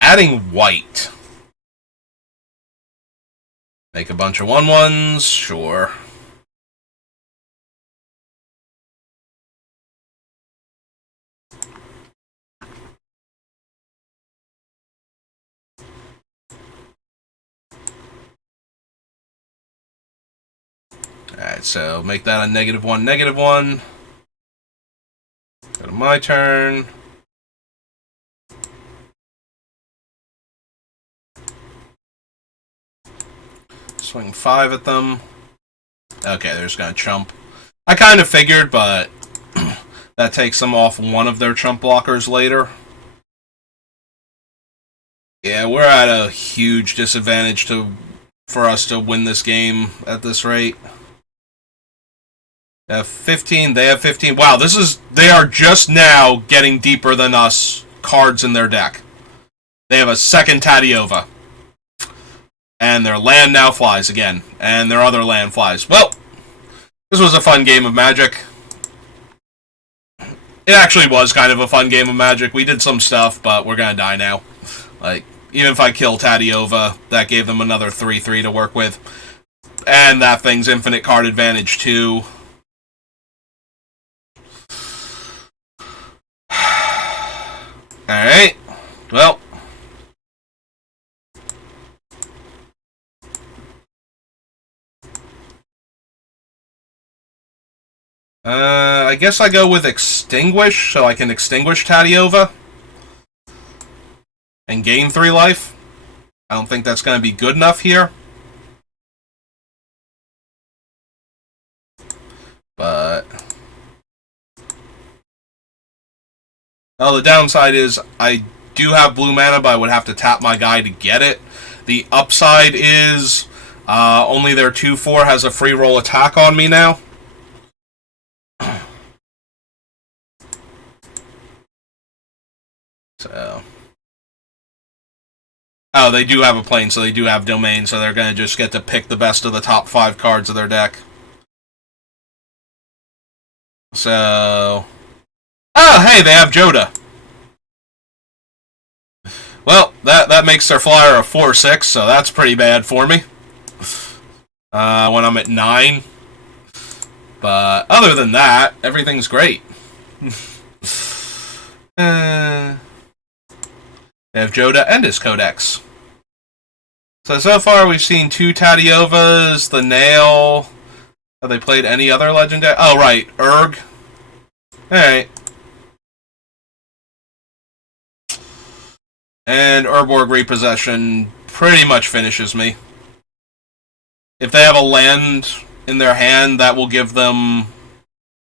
Adding white. Make a bunch of 1/1s, sure. Alright, so make that a -1, -1. Go to my turn. Swing 5 at them. Okay, they're just gonna chump. I kind of figured, but that takes them off one of their chump blockers later. Yeah, we're at a huge disadvantage for us to win this game at this rate. They have 15, they have 15. Wow, they are just now getting deeper than us cards in their deck. They have a second Tatiova. And their land now flies again. And their other land flies. Well, this was a fun game of Magic. It actually was kind of a fun game of Magic. We did some stuff, but we're gonna die now. Like, even if I kill Tatiova, that gave them another 3/3 to work with. And that thing's infinite card advantage, too. Alright. Well. I guess I go with Extinguish, so I can extinguish Tatiova. and gain 3 life. I don't think that's going to be good enough here. But the downside is I do have blue mana, but I would have to tap my guy to get it. The upside is only their 2/4 has a free roll attack on me now. So, oh, they do have a plane, so they do have domain, so they're going to just get to pick the best of the top 5 cards of their deck. So, oh, hey, they have Joda. Well, that makes their flyer a 4/6, so that's pretty bad for me. When I'm at 9. But other than that, everything's great. They have Joda and his Codex. So far we've seen 2 Tadiovas, the Nail. Have they played any other legendary? Oh, right, Urg. Alright. And Urborg Repossession pretty much finishes me. If they have a land in their hand, that will give them...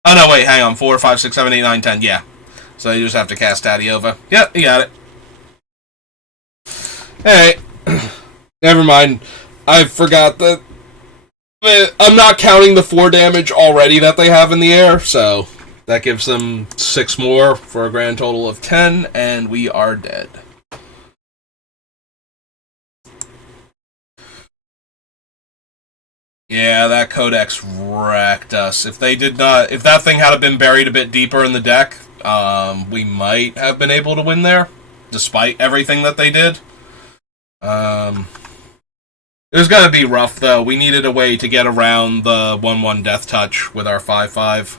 Oh, no, wait, hang on. 4, 5, 6, 7, 8, 9, 10. Yeah. So you just have to cast Tadiova. Yep, you got it. Alright. Never mind. I forgot that... I'm not counting the 4 damage already that they have in the air, so... That gives them 6 more for a grand total of 10, and we are dead. Yeah, that Codex wrecked us. If that thing had been buried a bit deeper in the deck, we might have been able to win there, despite everything that they did. It was gonna be rough, though. We needed a way to get around the 1/1 Death Touch with our 5/5.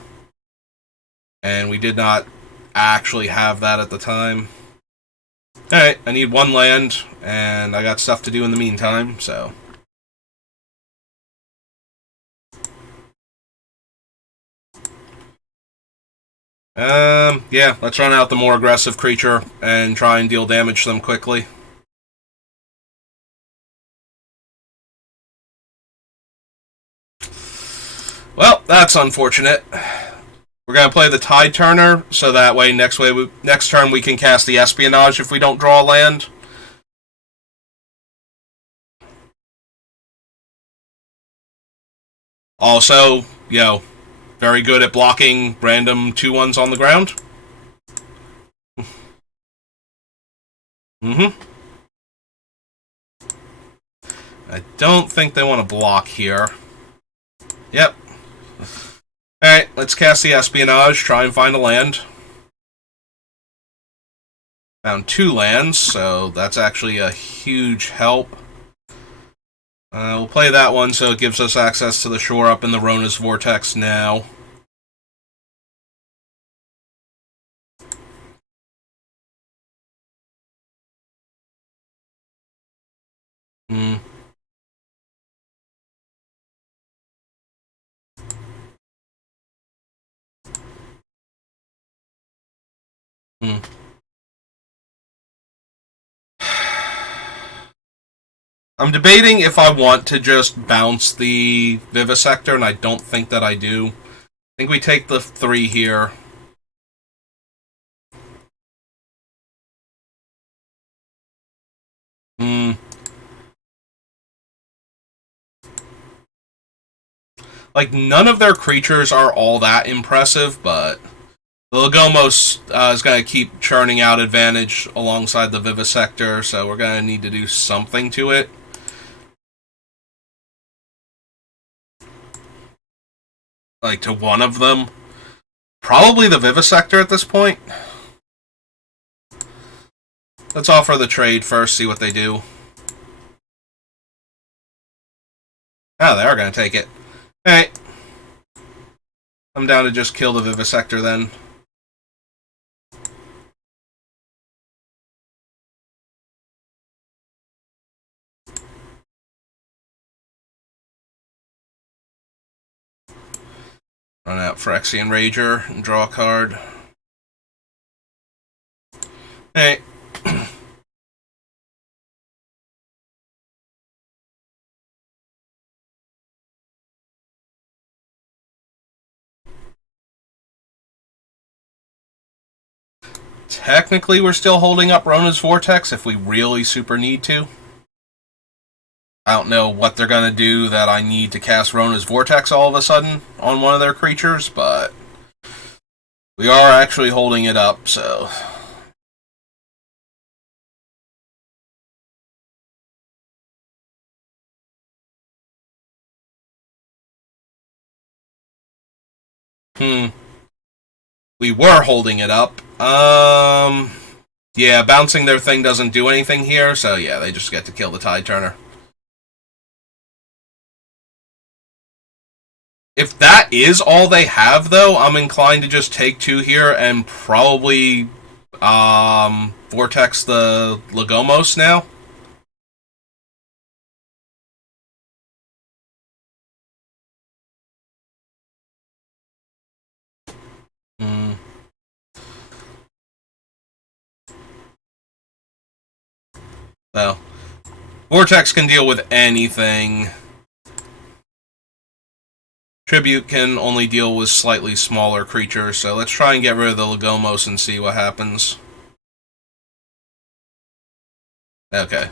And we did not actually have that at the time. Alright, I need 1 land, and I got stuff to do in the meantime, so... Yeah, let's run out the more aggressive creature and try and deal damage to them quickly. Well, that's unfortunate. We're going to play the Tide Turner, so that way next turn we can cast the Espionage if we don't draw a land. Also, very good at blocking random 2/1s on the ground. I don't think they want to block here. Yep. Alright, let's cast the Espionage, try and find a land. Found 2 lands, so that's actually a huge help. We'll play that one so it gives us access to the shore up in the Rona's Vortex now. Hmm. I'm debating if I want to just bounce the Vivisector, and I don't think that I do. I think we take the 3 here. Like, none of their creatures are all that impressive, but the Lagomos is going to keep churning out advantage alongside the Vivisector, so we're going to need to do something to it. Like, to one of them. Probably the Vivisector at this point. Let's offer the trade first, see what they do. Oh, they are going to take it. Alright. I'm down to just kill the Vivisector then. Run out Phyrexian Rager and draw a card. Alright. Technically, we're still holding up Rona's Vortex if we really super need to. I don't know what they're going to do that I need to cast Rona's Vortex all of a sudden on one of their creatures, but we are actually holding it up, so... We were holding it up. Yeah, bouncing their thing doesn't do anything here, so yeah, they just get to kill the Tide Turner. If that is all they have, though, I'm inclined to just take 2 here and probably Vortex the Lagomos now. Hmm. So, Vortex can deal with anything. Tribute can only deal with slightly smaller creatures, so let's try and get rid of the Lagomos and see what happens. Okay.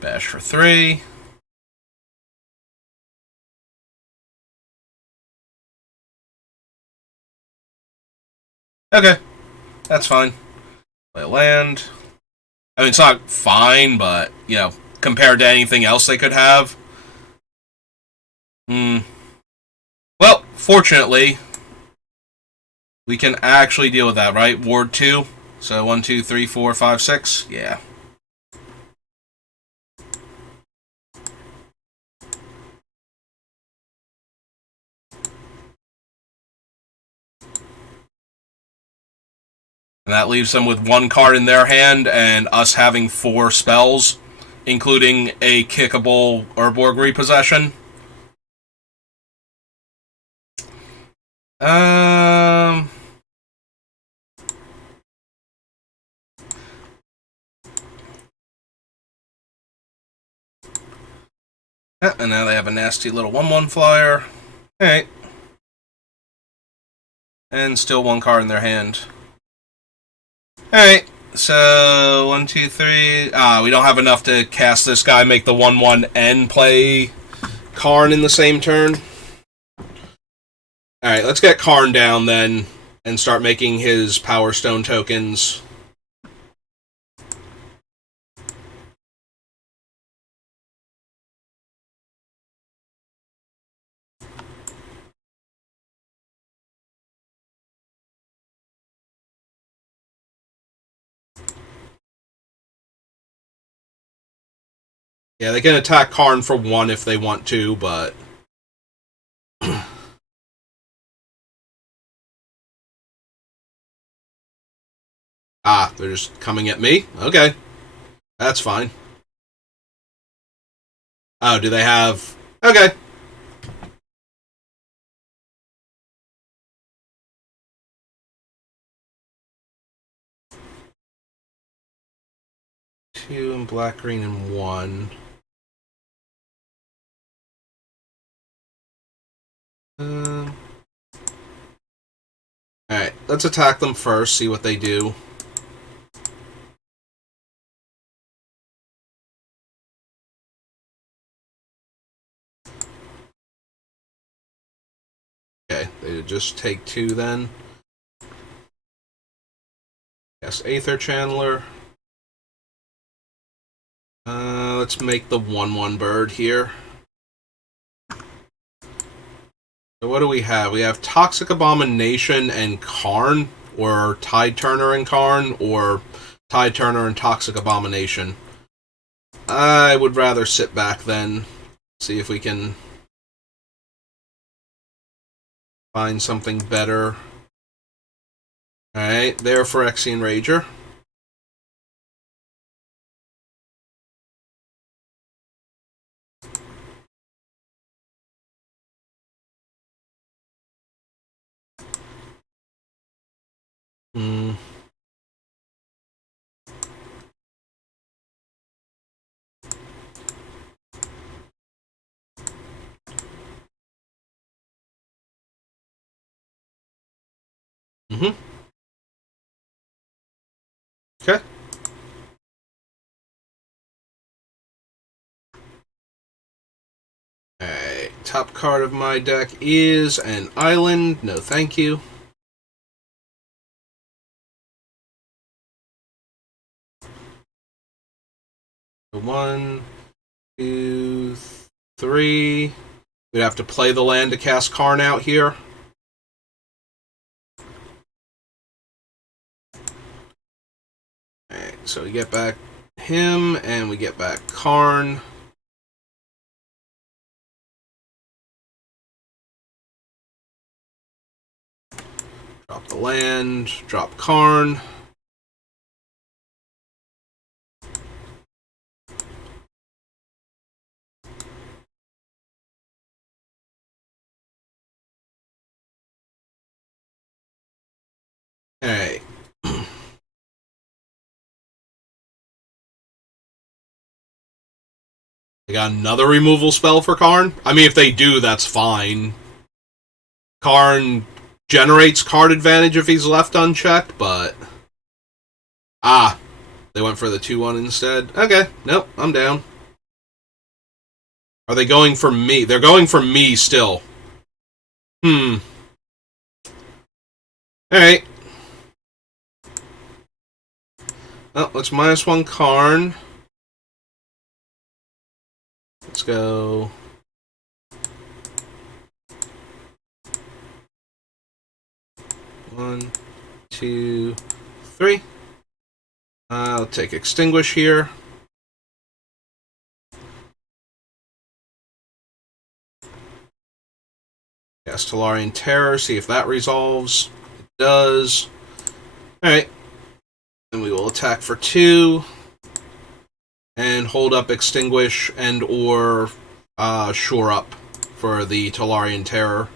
Bash for 3. Okay. That's fine. Play land. I mean, it's not fine, but, you know, compared to anything else they could have. Well, fortunately, we can actually deal with that, right? Ward 2. So 1, 2, 3, 4, 5, 6. Yeah. And that leaves them with 1 card in their hand and us having 4 spells, including a kickable Urborg repossession. Um... Yeah, and now they have a nasty little 1/1 flyer. Alright. And still 1 card in their hand. Alright. So, 1, 2, 3. We don't have enough to cast this guy, make the 1/1, and play Karn in the same turn. Alright, let's get Karn down then, and start making his Power Stone tokens. Yeah, they can attack Karn for 1 if they want to, but... they're just coming at me? Okay. That's fine. Oh, do they have... Okay. Two and black, green, and 1. Alright, let's attack them first, see what they do. Okay, they just take 2 then. Yes, Aether Channeler. Let's make the 1/1 bird here. So what do we have? We have Toxic Abomination and Karn, or Tide Turner and Karn, or Tide Turner and Toxic Abomination. I would rather sit back then, see if we can find something better. Alright, there for Phyrexian Rager. Mm-hmm. Okay. Alright, top card of my deck is an island. No thank you. One, two, three. We'd have to play the land to cast Karn out here. Alright, so we get back him, and we get back Karn. Drop the land, drop Karn. Alright. They got another removal spell for Karn? I mean, if they do, that's fine. Karn generates card advantage if he's left unchecked, but... Ah, they went for the 2-1 instead. Okay, nope, I'm down. Are they going for me? They're going for me still. Alright. Well, let's -1 Karn. Let's go... 1, 2, 3. I'll take Extinguish here. Cast Tolarian Terror, see if that resolves. It does. Alright. Then we will attack for 2. And hold up Extinguish and or Shore Up for the Tolarian Terror.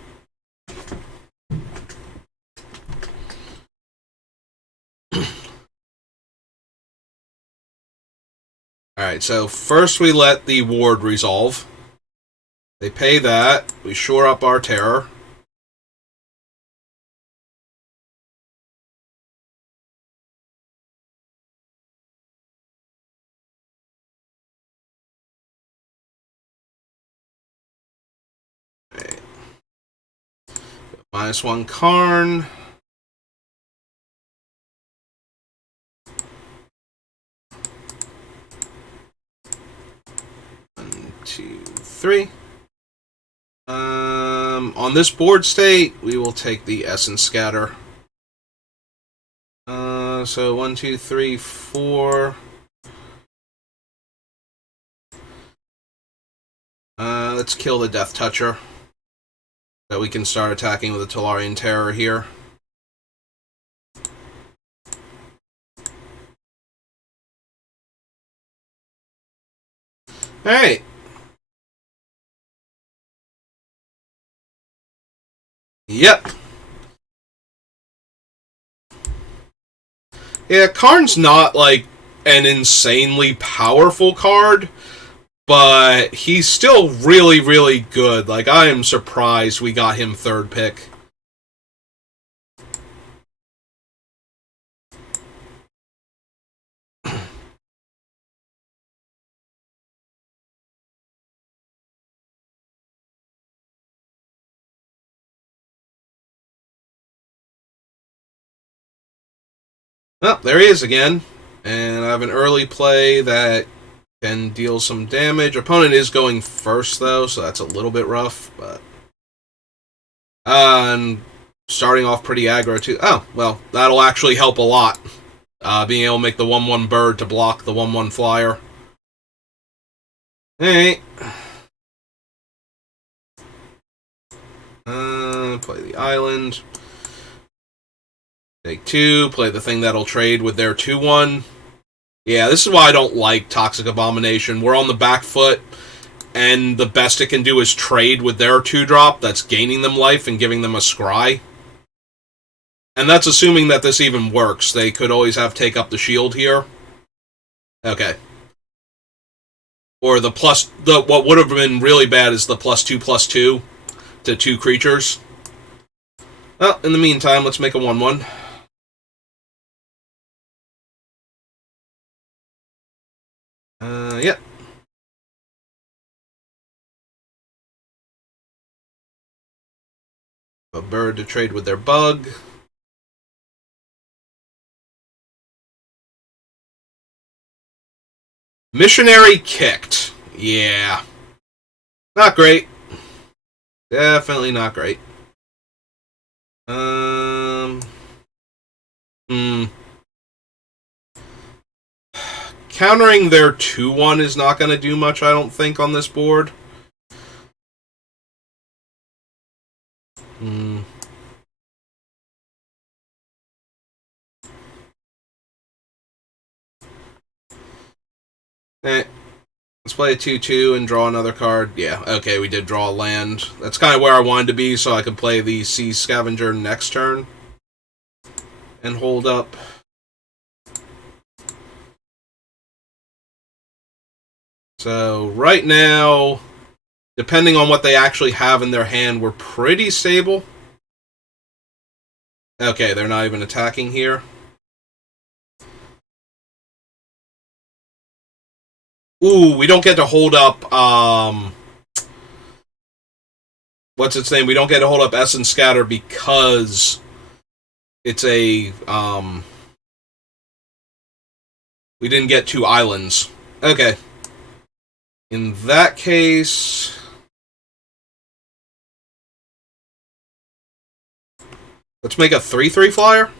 Alright, so first we let the ward resolve. They pay that. We shore up our terror. Right. -1 Karn. One, two, three. On this board state, we will take the Essence Scatter. So 1, 2, 3, 4. Let's kill the Death Toucher. So we can start attacking with the Tolarian Terror here. Alright. Yep. Yeah, Karn's not, like, an insanely powerful card, but he's still really, really good. Like, I am surprised we got him 3rd pick. Well, there he is again. And I have an early play that can deal some damage. Opponent is going first, though, so that's a little bit rough, but... and starting off pretty aggro, too. Oh, well, that'll actually help a lot. Being able to make the 1-1 bird to block the 1-1 flyer. Alright. Play the island. Take 2, play the thing that'll trade with their 2-1. Yeah, this is why I don't like Toxic Abomination. We're on the back foot, and the best it can do is trade with their 2-drop that's gaining them life and giving them a scry. And that's assuming that this even works. They could always have Take Up the Shield here. Okay. Or what would have been really bad is the +2/+2 to 2 creatures. Well, in the meantime, let's make a 1/1. Yep. A bird to trade with their bug. Missionary kicked. Yeah. Not great. Definitely not great. Countering their 2/1 is not going to do much, I don't think, on this board. Let's play a 2/2 and draw another card. Yeah, okay, we did draw a land. That's kind of where I wanted to be, so I could play the Sea Scavenger next turn. And hold up. So, right now, depending on what they actually have in their hand, we're pretty stable. Okay, they're not even attacking here. Ooh, we don't get to hold up, what's its name? We don't get to hold up Essence Scatter because it's a, we didn't get 2 islands. Okay. In that case, let's make a 3/3 flyer.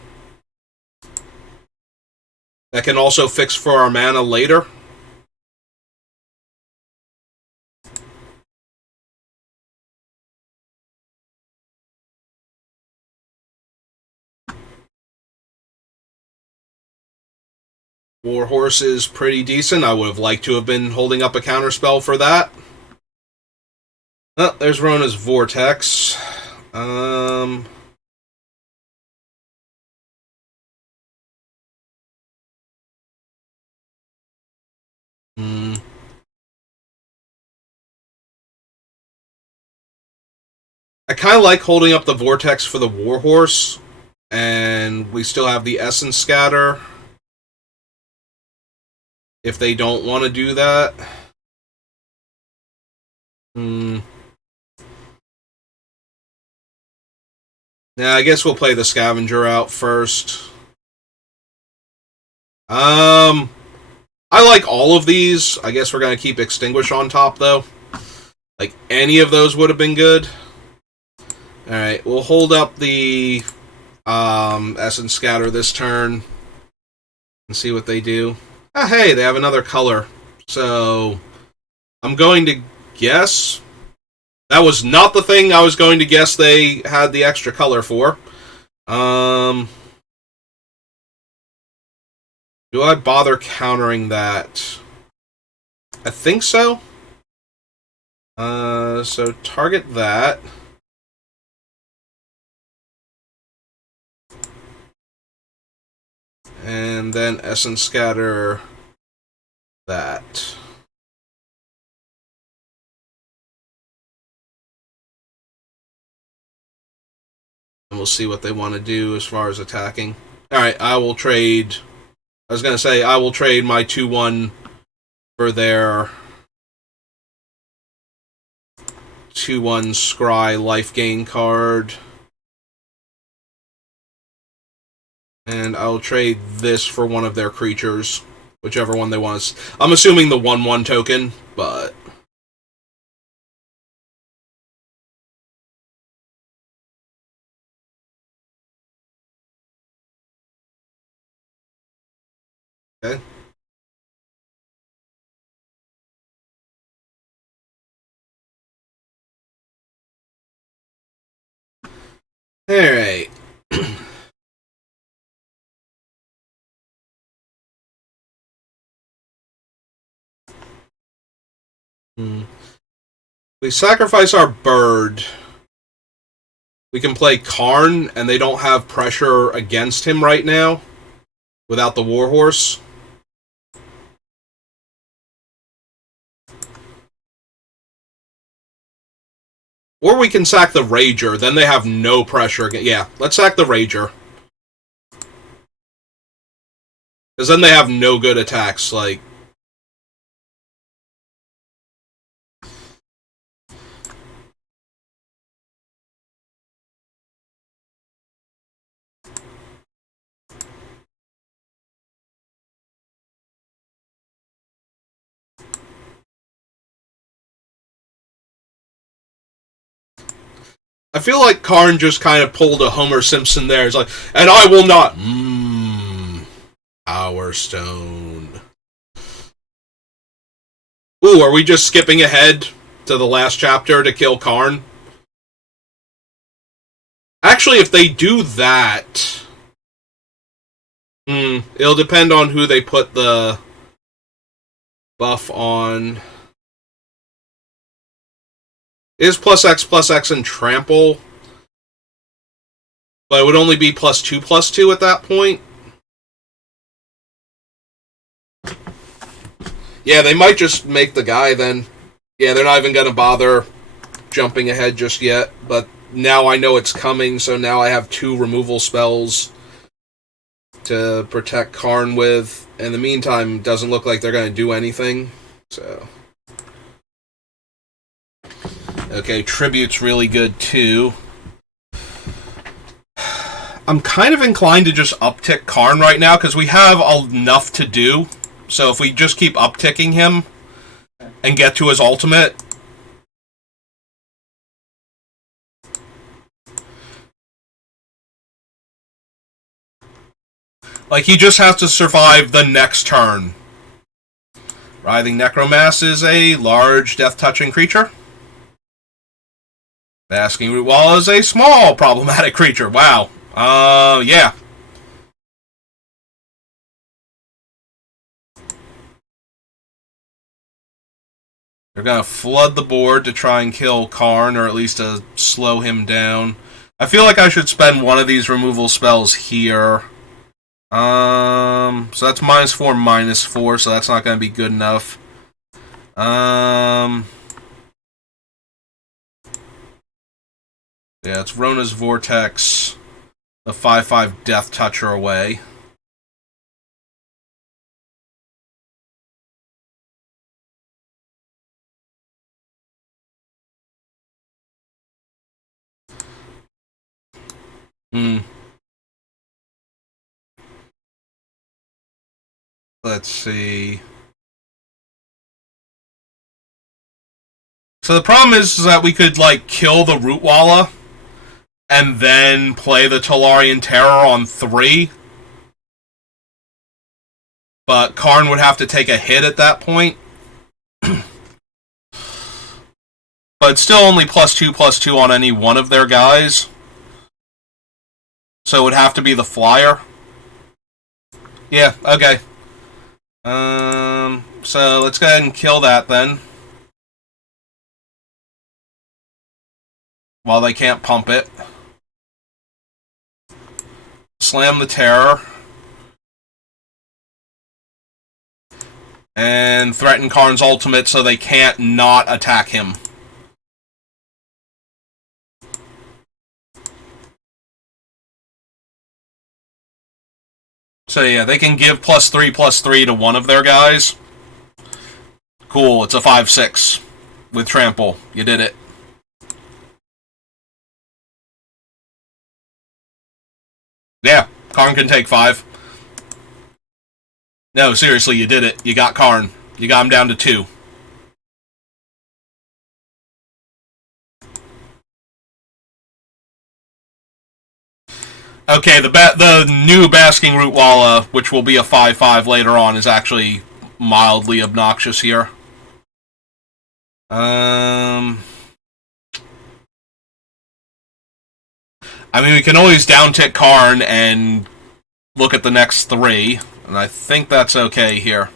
That can also fix for our mana later. Warhorse is pretty decent. I would have liked to have been holding up a counterspell for that. Oh, there's Rona's Vortex. I kind of like holding up the Vortex for the Warhorse, and we still have the Essence Scatter if they don't want to do that. Yeah, I guess we'll play the Scavenger out first. I like all of these. I guess we're going to keep Extinguish on top, though. Like, any of those would have been good. Alright, we'll hold up the Essence Scatter this turn and see what they do. Ah, hey, they have another color. So, I'm going to guess. That was not the thing I was going to guess they had the extra color for. Do I bother countering that? I think so. So target that. And then Essence Scatter that. And we'll see what they want to do as far as attacking. Alright, I will trade. I was going to say, I will trade my 2/1 for their 2/1 Scry life gain card. And I'll trade this for one of their creatures. Whichever one they want. I'm assuming the 1/1 token, but... Okay. Alright. We sacrifice our bird. We can play Karn, and they don't have pressure against him right now without the Warhorse. Or we can sack the Rager, then they have no pressure again. Yeah, let's sack the Rager. Because then they have no good attacks, like... I feel like Karn just kind of pulled a Homer Simpson there. It's like, and I will not... Power Stone. Ooh, are we just skipping ahead to the last chapter to kill Karn? Actually, if they do that... it'll depend on who they put the buff on. Is +X and trample, but it would only be +2/+2 at that point. Yeah, they might just make the guy then. Yeah, they're not even going to bother jumping ahead just yet, but now I know it's coming, so now I have 2 removal spells to protect Karn with. In the meantime, it doesn't look like they're going to do anything, so... Okay, Tribute's really good, too. I'm kind of inclined to just uptick Karn right now, because we have enough to do. So if we just keep upticking him and get to his ultimate... Like, he just has to survive the next turn. Writhing Necromass is a large death-touching creature. Basking Rootwall is a small problematic creature. Wow. Yeah. They're gonna flood the board to try and kill Karn, or at least to slow him down. I feel like I should spend one of these removal spells here. So that's -4, -4, so that's not gonna be good enough. Yeah, it's Rona's Vortex, the 5/5 Death Toucher away. Let's see. So the problem is that we could, like, kill the Rootwalla and then play the Tolarian Terror on 3. But Karn would have to take a hit at that point. But it's still only +2/+2 on any one of their guys. So it would have to be the Flyer. Yeah, okay. So let's go ahead and kill that then. While they can't pump it. Slam the Terror. And threaten Karn's ultimate so they can't not attack him. So yeah, they can give +3/+3 to one of their guys. Cool, it's a 5/6 with trample. You did it. Yeah, Karn can take 5. No, seriously, you did it. You got Karn. You got him down to 2. Okay, the new Basking Rootwalla, which will be a 5/5 later on, is actually mildly obnoxious here. I mean, we can always downtick Karn and look at the next 3, and I think that's okay here.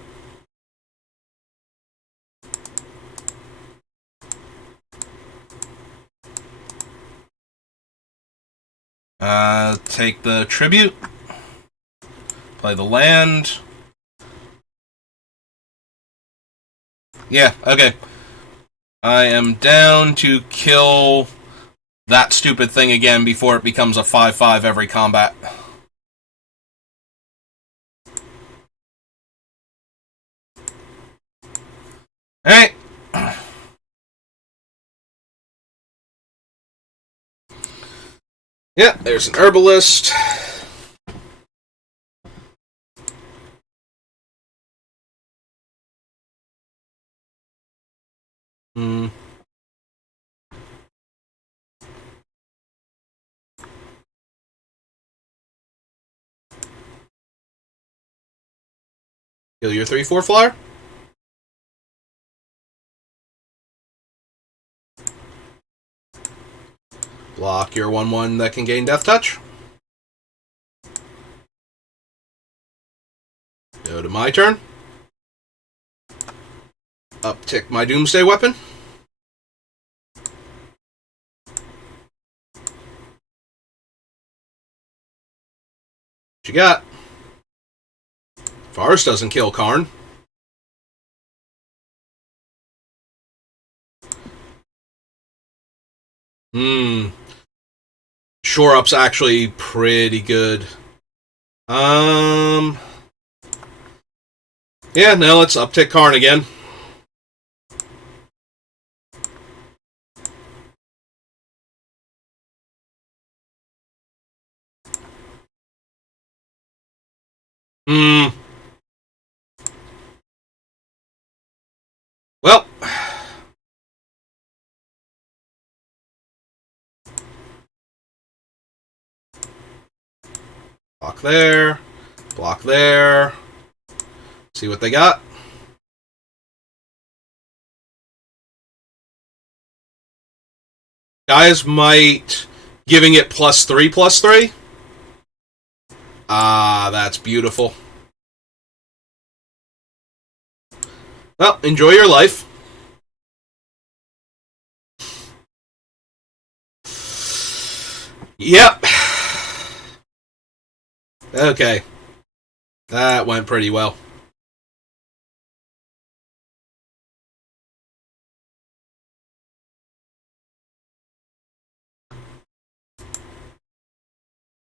Take the tribute. Play the land. Yeah, okay. I am down to kill that stupid thing again before it becomes a 5/5 every combat. Alright. Yeah, there's an herbalist. Hmm. Kill your 3/4 flyer. Block your 1/1 that can gain Death Touch. Go to my turn. Uptick my Doomsday Weapon. What you got? Forest doesn't kill Karn. Shore Up's actually pretty good. Yeah, now let's uptick Karn again. Well. Block there. Block there. See what they got. Guys might giving it +3/+3. Ah, that's beautiful. Well, enjoy your life. Yep. Okay. That went pretty well.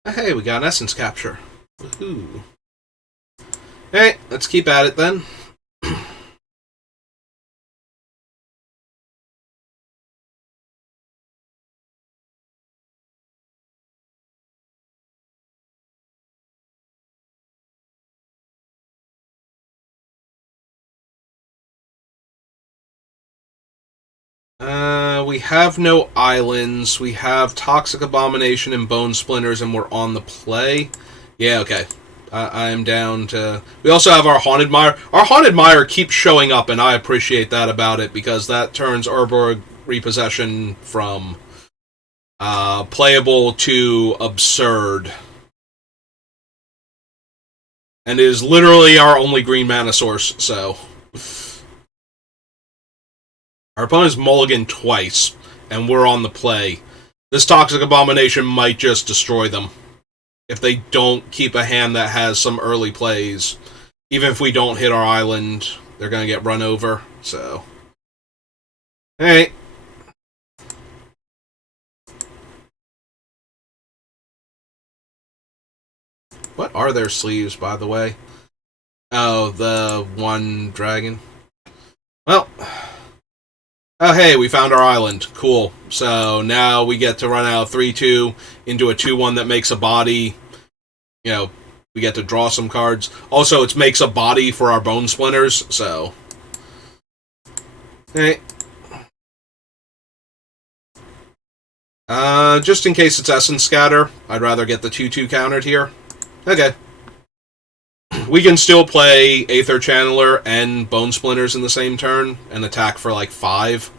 Hey, we got an essence capture. Woohoo. Alright, let's keep at it then. We have no islands. We have Toxic Abomination and Bone Splinters, and we're on the play. Yeah, okay. I'm down to... We also have our Haunted Mire. Our Haunted Mire keeps showing up, and I appreciate that about it, because that turns Urborg Repossession from playable to absurd. And is literally our only green mana source, so... Our opponent's mulligan twice, and we're on the play. This Toxic Abomination might just destroy them. If they don't keep a hand that has some early plays. Even if we don't hit our island, they're going to get run over, so... Alright. What are their sleeves, by the way? Oh, the one dragon. Well... Oh, hey, we found our island. Cool. So now we get to run out 3/2 into a 2/1 that makes a body. You know, we get to draw some cards. Also, it makes a body for our Bone Splinters, so... Hey. Just in case it's Essence Scatter, I'd rather get the 2/2 countered here. Okay. We can still play Aether Channeler and Bone Splinters in the same turn and attack for like 5.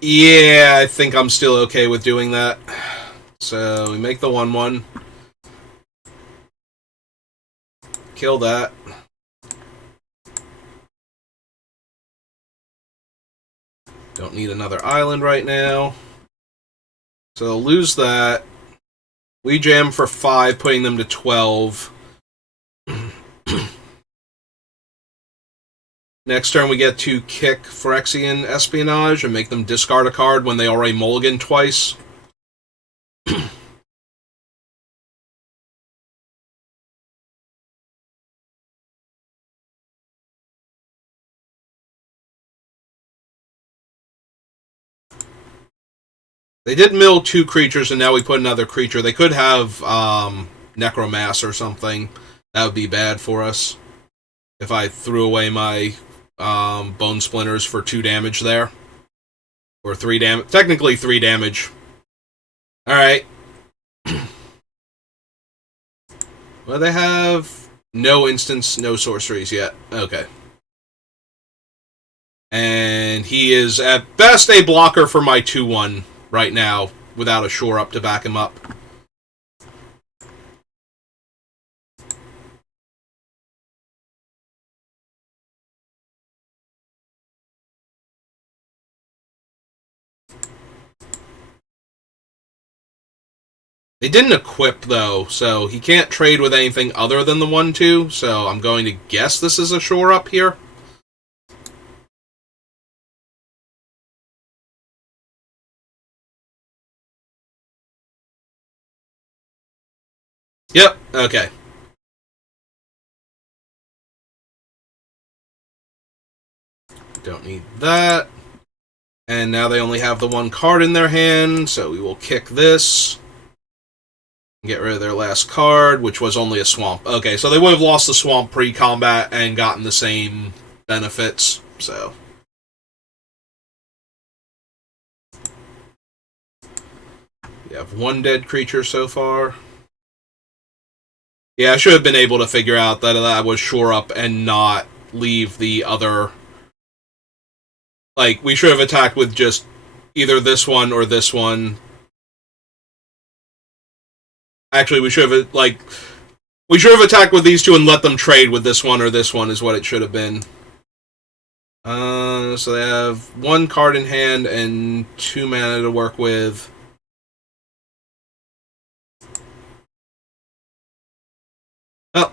Yeah, I think I'm still okay with doing that. So we make the 1/1. Kill that. Don't need another island right now. So they'll lose that. We jam for 5, putting them to 12. Next turn we get to kick Phyrexian Espionage and make them discard a card when they already mulligan twice. They did mill 2 creatures, and now we put another creature. They could have Necromass or something. That would be bad for us. If I threw away my Bone Splinters for 2 damage there. Or 3 damage. Technically 3 damage. Alright. Well, they have no instants, no sorceries yet. Okay. And he is, at best, a blocker for my 2-1 right now, without a shore up to back him up. They didn't equip, though, so he can't trade with anything other than the 1-2, so I'm going to guess this is a shore up here. Yep, okay. Don't need that. And now they only have the 1 card in their hand, so we will kick this. Get rid of their last card, which was only a swamp. Okay, so they would have lost the swamp pre-combat and gotten the same benefits, so. We have 1 dead creature so far. Yeah, I should have been able to figure out that that was shore up and not leave the other. Like, we should have attacked with just either this one or this one. Actually, we should have, attacked with these 2 and let them trade with this one or this one is what it should have been. So they have 1 card in hand and 2 mana to work with. Well,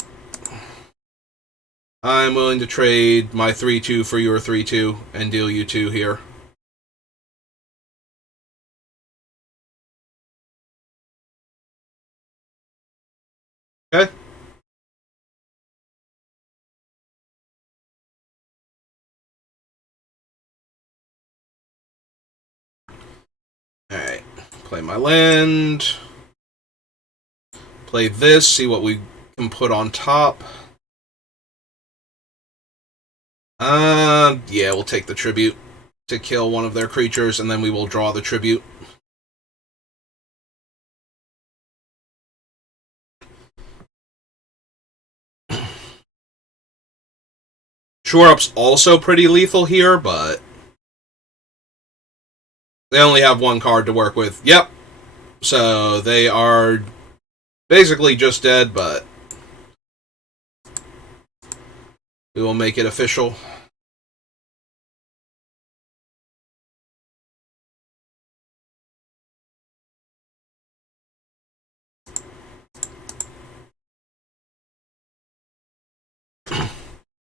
I'm willing to trade my 3-2 for your 3-2 and deal you 2 here. Okay. Alright. Play my land. Play this, see what we can put on top. Yeah, we'll take the tribute to kill one of their creatures, and then we will draw the tribute. Shore Up's also pretty lethal here, but they only have 1 card to work with. Yep. So they are basically just dead, but we will make it official.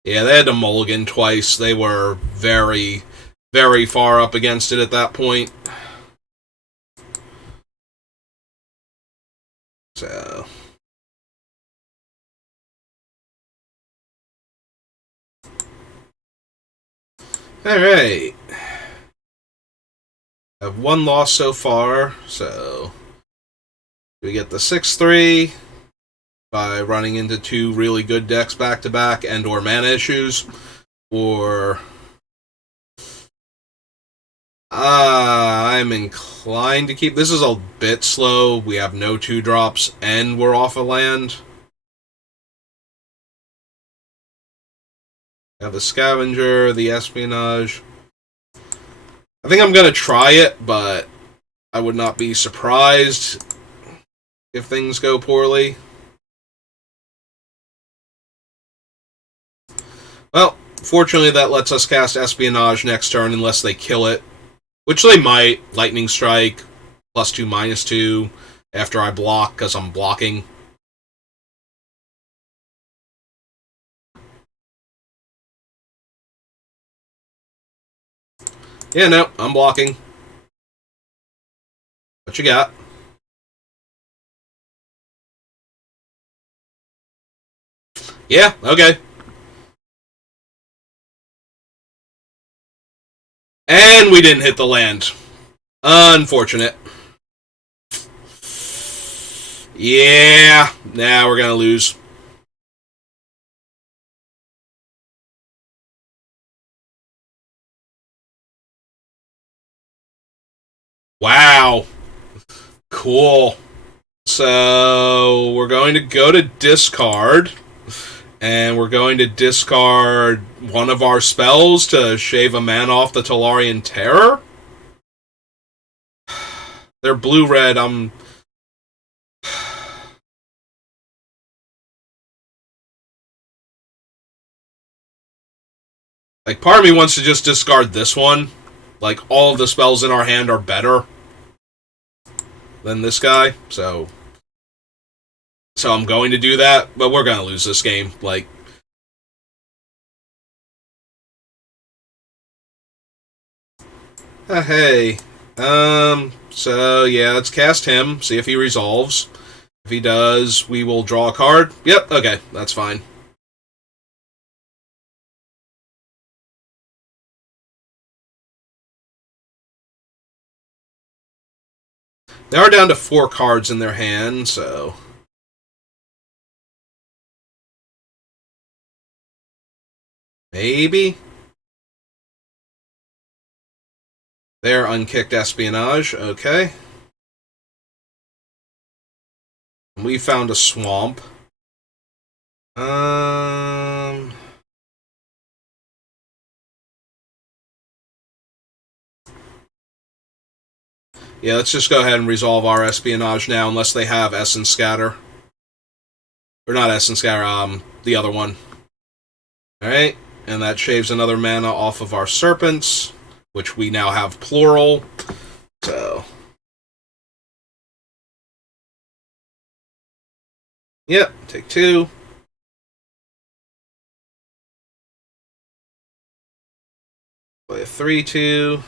Yeah, they had to mulligan twice. They were very, very far up against it at that point. So. Alright. I have 1 loss so far, so we get the 6-3 by running into 2 really good decks back-to-back and or mana issues, or I'm inclined to keep. This is a bit slow. We have no 2-drops, and we're off a land. We have the Scavenger, the Espionage. I think I'm going to try it, but I would not be surprised if things go poorly. Well, fortunately that lets us cast Espionage next turn unless they kill it, Which they might. Lightning Strike, +2, -2, after I block, because I'm blocking. Yeah, no, I'm blocking. What you got? Yeah, okay. And we didn't hit the land. Unfortunate. Yeah, now we're gonna lose. Wow. Cool. So, we're going to go to discard. And we're going to discard one of our spells to shave a man off the Tolarian Terror. They're blue-red. Like, part of me wants to just discard this one. Like, all of the spells in our hand are better than this guy. So I'm going to do that, but we're going to lose this game. Like, hey. So, yeah, let's cast him, see if he resolves. If he does, we will draw a card. Yep, okay, that's fine. They are down to 4 cards in their hand, so... Maybe? They're unkicked espionage, okay. We found a swamp. Yeah, let's just go ahead and resolve our espionage now, unless they have Essence Scatter. Or not Essence Scatter, the other one. Alright, and that shaves another mana off of our Serpents, which we now have plural. So... Yep, take 2. Play a 3/2.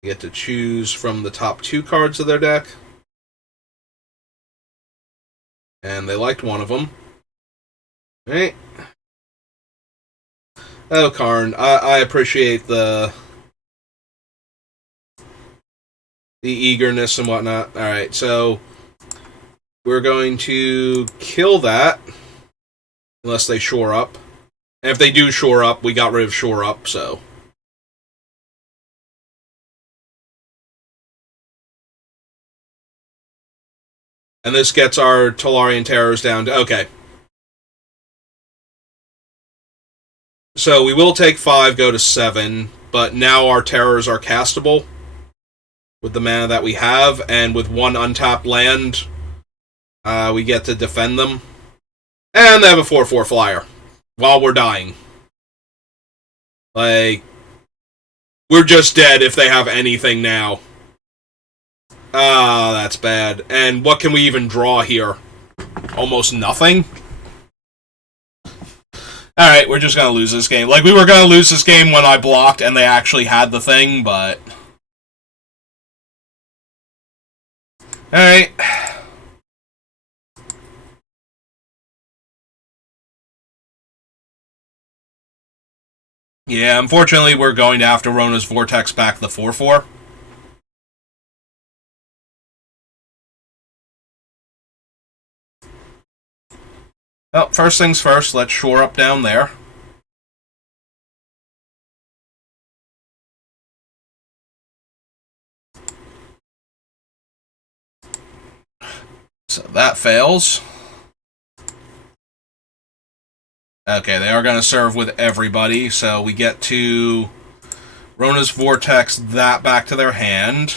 You get to choose from the top 2 cards of their deck. And they liked one of them. Alright. Oh, Karn, I appreciate the eagerness and whatnot. Alright, so we're going to kill that. Unless they shore up. And if they do shore up, we got rid of shore up, so... And this gets our Tolarian Terrors down to... Okay. So we will take 5, go to 7, but now our Terrors are castable with the mana that we have, and with 1 untapped land, we get to defend them. And they have a 4/4 flyer while we're dying. Like, we're just dead if they have anything now. Ah, that's bad. And what can we even draw here? Almost nothing? Alright, we're just gonna lose this game. Like, we were gonna lose this game when I blocked and they actually had the thing, but... Alright. Yeah, unfortunately, we're going to have to Rona's Vortex back the 4/4. Well, first things first, let's shore up down there. So that fails. Okay, they are going to serve with everybody, so we get to Rona's Vortex that back to their hand.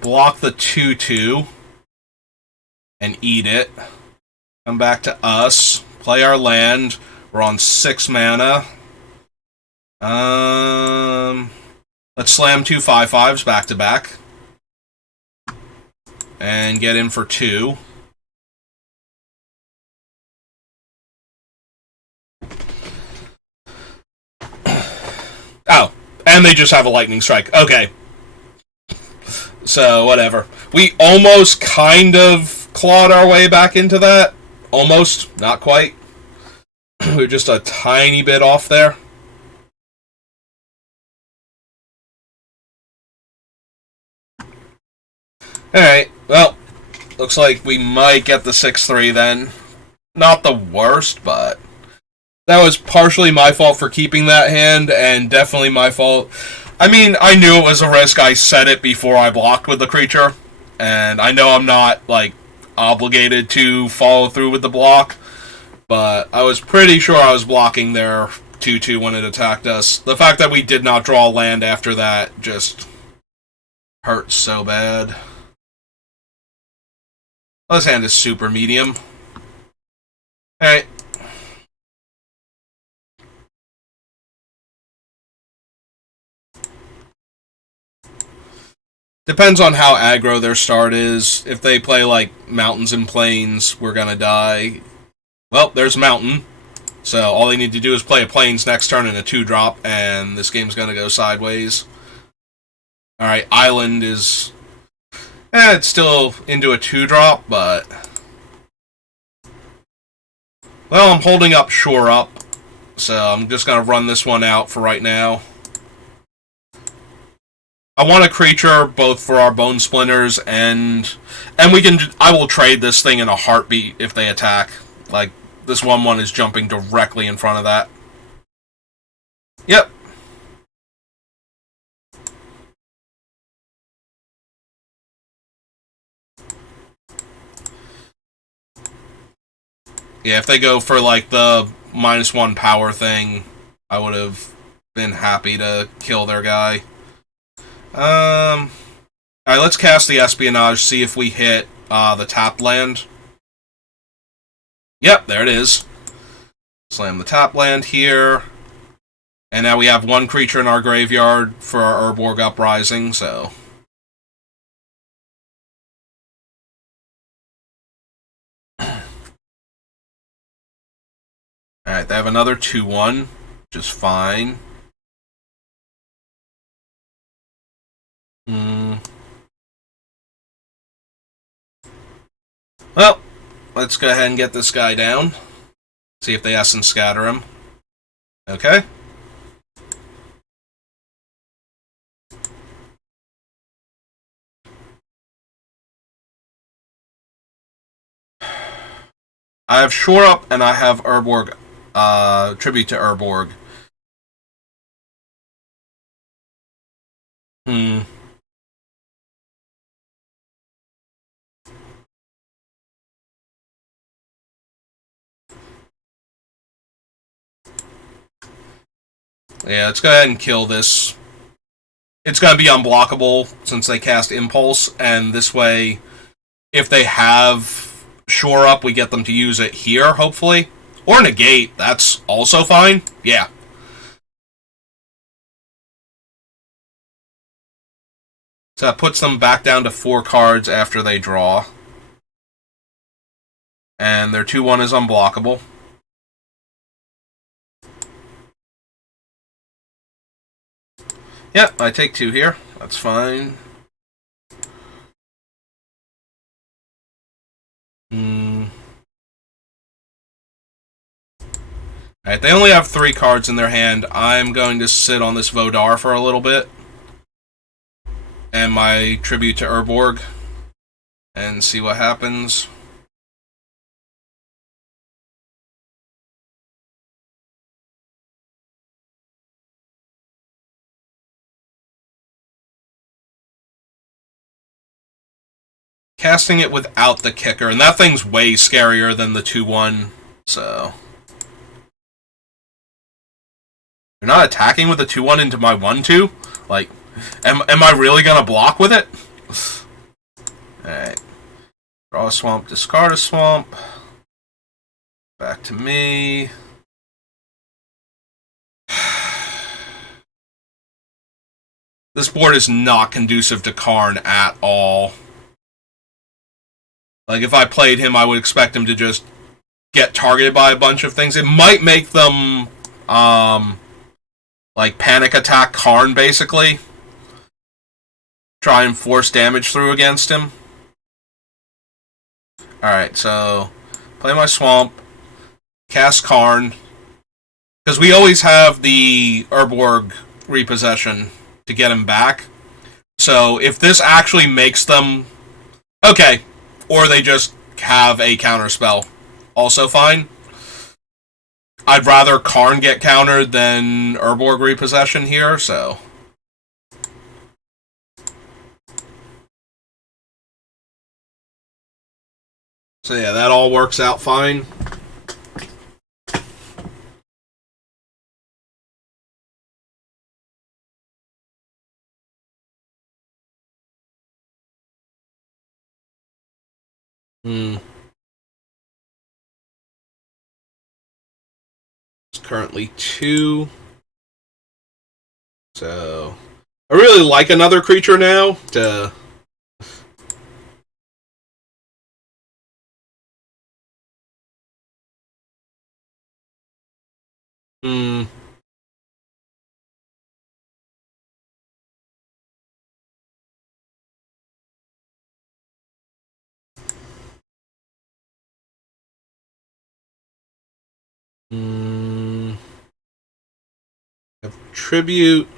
Block the 2/2 and eat it. Come back to us. Play our land. We're on 6 mana. Let's slam 2 5/5s back to back. And get in for 2. Oh, and they just have a lightning strike. Okay. So, whatever. We almost kind of clawed our way back into that. Almost. Not quite. We're just a tiny bit off there. Alright, well, looks like we might get the 6-3 then. Not the worst, but that was partially my fault for keeping that hand, and definitely my fault. I mean, I knew it was a risk. I said it before I blocked with the creature, and I know I'm not, like, obligated to follow through with the block, but I was pretty sure I was blocking their 2-2 when it attacked us. The fact that we did not draw land after that just hurts so bad. This hand is super medium. Alright. Depends on how aggro their start is. If they play, like, mountains and plains, we're gonna die. Well, there's mountain. So all they need to do is play a plains next turn and a 2-drop, and this game's gonna go sideways. Alright, island is... it's still into a 2-drop, but... well, I'm holding up shore up, so I'm just gonna run this one out for right now. I want a creature both for our bone splinters and we can. I will trade this thing in a heartbeat if they attack. Like this 1/1 is jumping directly in front of that. Yep. Yeah, if they go for like the -1 power thing, I would have been happy to kill their guy. Alright, let's cast the Espionage, see if we hit the tap land. Yep, there it is. Slam the tap land here. And now we have 1 creature in our graveyard for our Urborg Uprising, so... alright, they have another 2/1, which is fine. Well, let's go ahead and get this guy down. See if they Essence Scatter him. Okay. I have Shore Up and I have Urborg, Tribute to Urborg. Yeah, let's go ahead and kill this. It's going to be unblockable since they cast Impulse, and this way, if they have Shore Up, we get them to use it here, hopefully. Or Negate, that's also fine. Yeah. So that puts them back down to 4 cards after they draw. And their 2/1 is unblockable. Yep, I take 2 here. That's fine. Alright, they only have 3 cards in their hand. I'm going to sit on this Vodar for a little bit. And my Tribute to Urborg. And see what happens. Casting it without the kicker, and that thing's way scarier than the 2/1, so... You're not attacking with the 2/1 into my 1/2? Like, am I really gonna block with it? Alright. Draw a swamp, discard a swamp. Back to me. This board is not conducive to Karn at all. Like, if I played him, I would expect him to just get targeted by a bunch of things. It might make them, like, panic attack Karn, basically. Try and force damage through against him. Alright, so play my Swamp, cast Karn, because we always have the Urborg repossession to get him back. So if this actually makes them... Okay, or they just have a counterspell. Also fine. I'd rather Karn get countered than Urborg repossession here, so... So yeah, that all works out fine. It's currently 2. So I really like another creature now to... Have Tribute,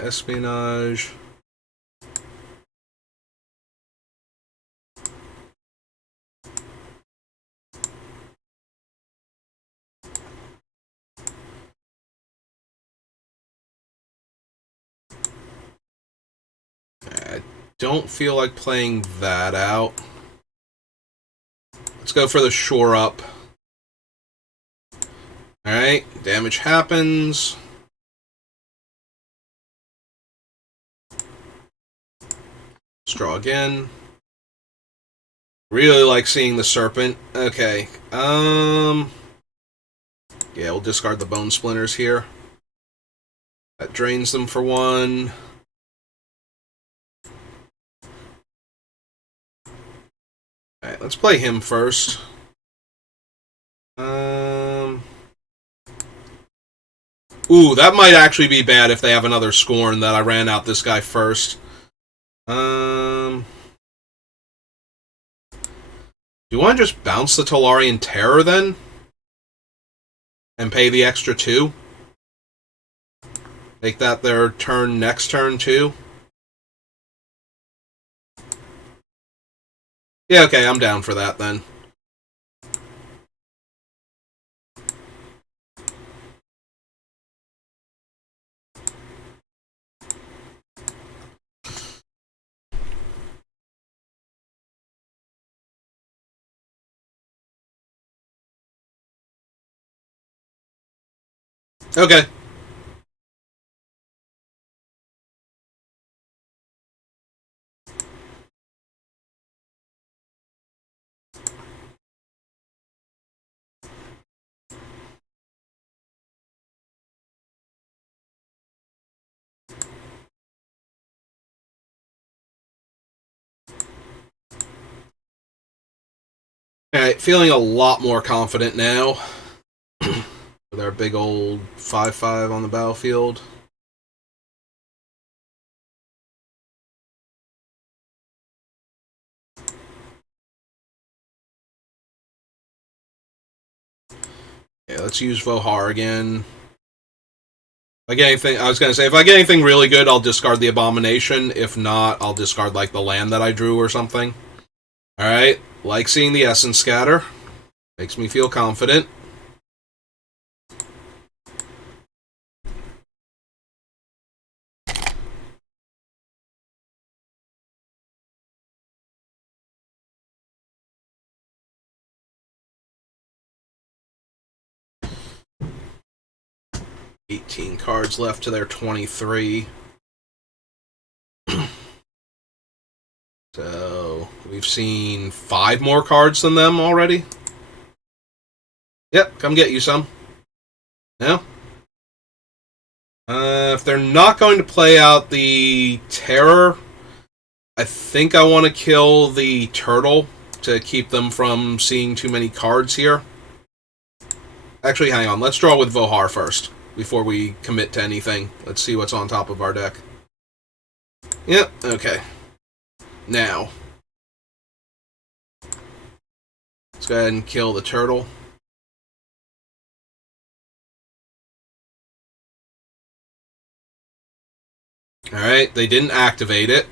Espionage. I don't feel like playing that out. Let's go for the Shore Up. Alright, damage happens. Let's draw again. Really like seeing the Serpent. Okay, yeah, we'll discard the Bone Splinters here. That drains them for 1. Alright, let's play him first. Ooh, that might actually be bad if they have another Scorn that I ran out this guy first. Do you want to just bounce the Tolarian Terror then? And pay the extra 2? Make that their turn next turn too? Yeah, okay, I'm down for that then. Okay. Alright, feeling a lot more confident now. With our big old 5/5 on the battlefield. Yeah, let's use Vohar again. If I get anything, I was gonna say, if I get anything really good, I'll discard the Abomination. If not, I'll discard like the land that I drew or something. Alright, like seeing the Essence Scatter. Makes me feel confident. $18 cards left to their 23. So, we've seen 5 more cards than them already. Yep, come get you some. No? If they're not going to play out the Terror, I think I want to kill the Turtle to keep them from seeing too many cards here. Actually, hang on. Let's draw with Vohar first, before we commit to anything. Let's see what's on top of our deck. Yep, okay. Now, let's go ahead and kill the Turtle. Alright, they didn't activate it.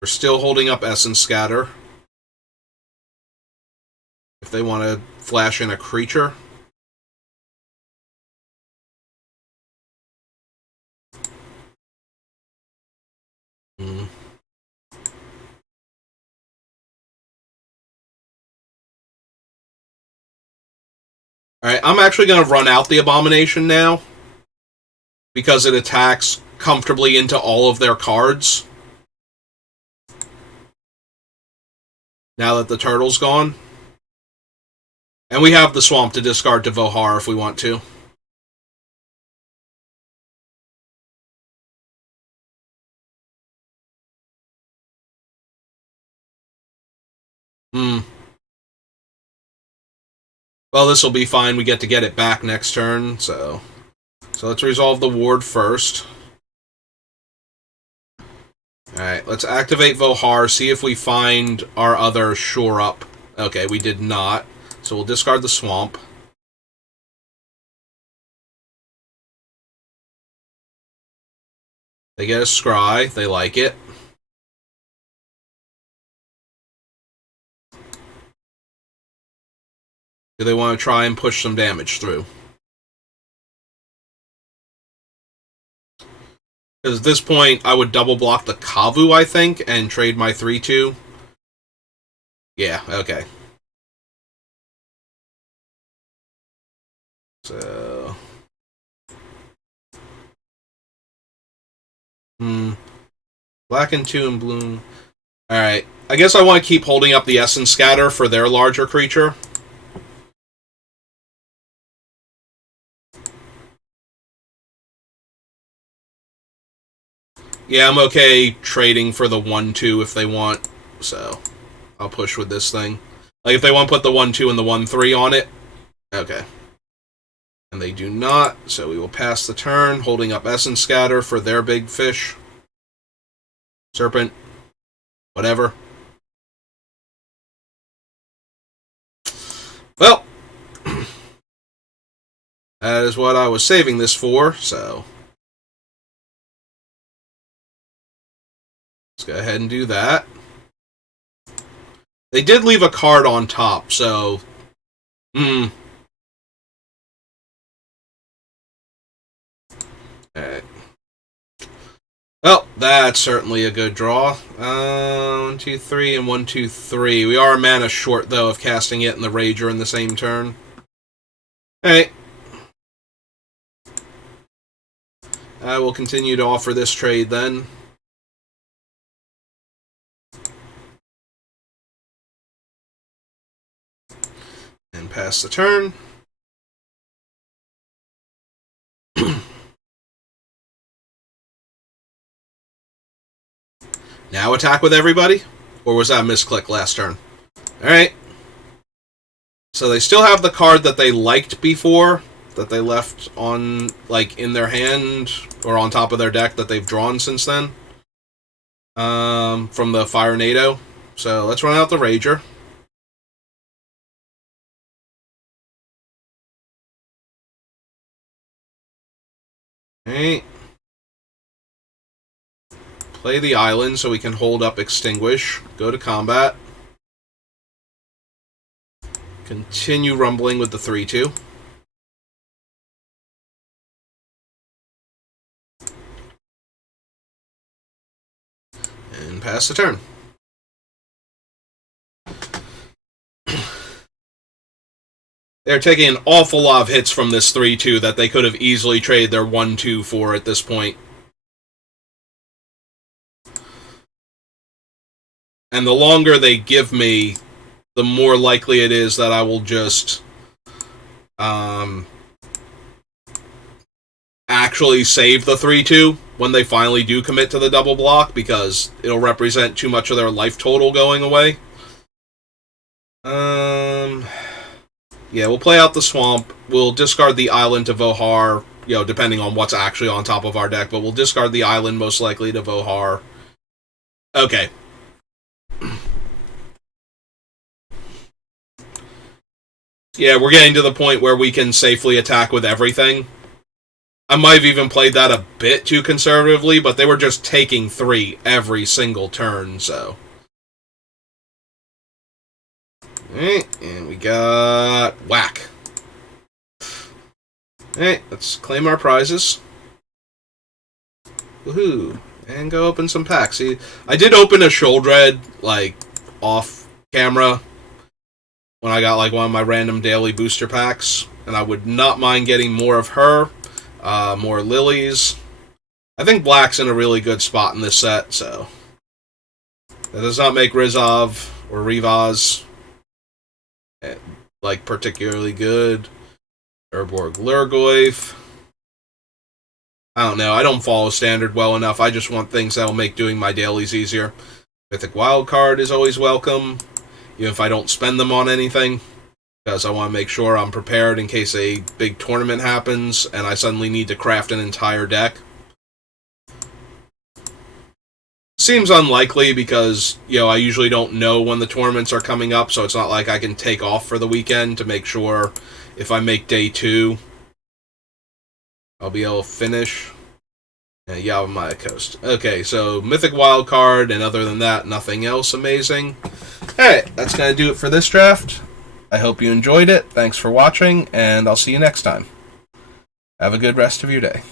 We're still holding up Essence Scatter. If they want to flash in a creature. Alright, I'm actually going to run out the Abomination now. Because it attacks comfortably into all of their cards. Now that the Turtle's gone. And we have the Swamp to discard to Vohar if we want to. Well, this will be fine. We get to get it back next turn, so let's resolve the ward first. Alright, let's activate Vohar, see if we find our other Shore Up. Okay, we did not. So we'll discard the Swamp. They get a Scry. They like it. Do they want to try and push some damage through? Because at this point, I would double block the Kavu, I think, and trade my 3-2. Yeah, okay. So... Black and 2 and blue. Alright. I guess I want to keep holding up the Essence Scatter for their larger creature. Yeah, I'm okay trading for the 1-2 if they want, so I'll push with this thing. Like, if they want to put the 1-2 and the 1-3 on it, okay. And they do not, so we will pass the turn, holding up Essence Scatter for their big fish. Serpent. Whatever. Well, that is what I was saving this for, so... Let's go ahead and do that. They did leave a card on top, so... Alright. Well, that's certainly a good draw. 1, 2, 3, and 1, 2, 3. We are mana short, though, of casting it and the Rager in the same turn. Alright. I will continue to offer this trade, then. And pass the turn. Now attack with everybody? Or was that a misclick last turn? Alright. So they still have the card that they liked before, that they left on, like, in their hand, or on top of their deck that they've drawn since then. From the Fire NATO. So let's run out the Rager. Alright. Play the island so we can hold up Extinguish. Go to combat. Continue rumbling with the 3-2. And pass the turn. They're taking an awful lot of hits from this 3-2 that they could have easily traded their 1-2 for at this point. And the longer they give me, the more likely it is that I will just actually save the 3-2 when they finally do commit to the double block, because it'll represent too much of their life total going away. Yeah, we'll play out the swamp. We'll discard the island to Vohar, depending on what's actually on top of our deck, but we'll discard the island most likely to Vohar. Okay. Yeah, we're getting to the point where we can safely attack with everything. I might have even played that a bit too conservatively, but they were just taking 3 every single turn, so... Alright, and we got whack. Alright, let's claim our prizes. Woohoo. And go open some packs. See, I did open a Sheoldred, off camera when I got, one of my random daily booster packs. And I would not mind getting more of her, more lilies. I think black's in a really good spot in this set, so... That does not make Rizov or Rivaz particularly good. Urborg Lurgoyf. I don't know, I don't follow Standard well enough. I just want things that'll make doing my dailies easier. Mythic Wildcard is always welcome, even if I don't spend them on anything, because I want to make sure I'm prepared in case a big tournament happens and I suddenly need to craft an entire deck. Seems unlikely because, I usually don't know when the tournaments are coming up, so it's not like I can take off for the weekend to make sure if I make day 2, I'll be able to finish. Yavimaya Coast. Okay, so Mythic Wildcard, and other than that, nothing else amazing. Alright, that's going to do it for this draft. I hope you enjoyed it. Thanks for watching, and I'll see you next time. Have a good rest of your day.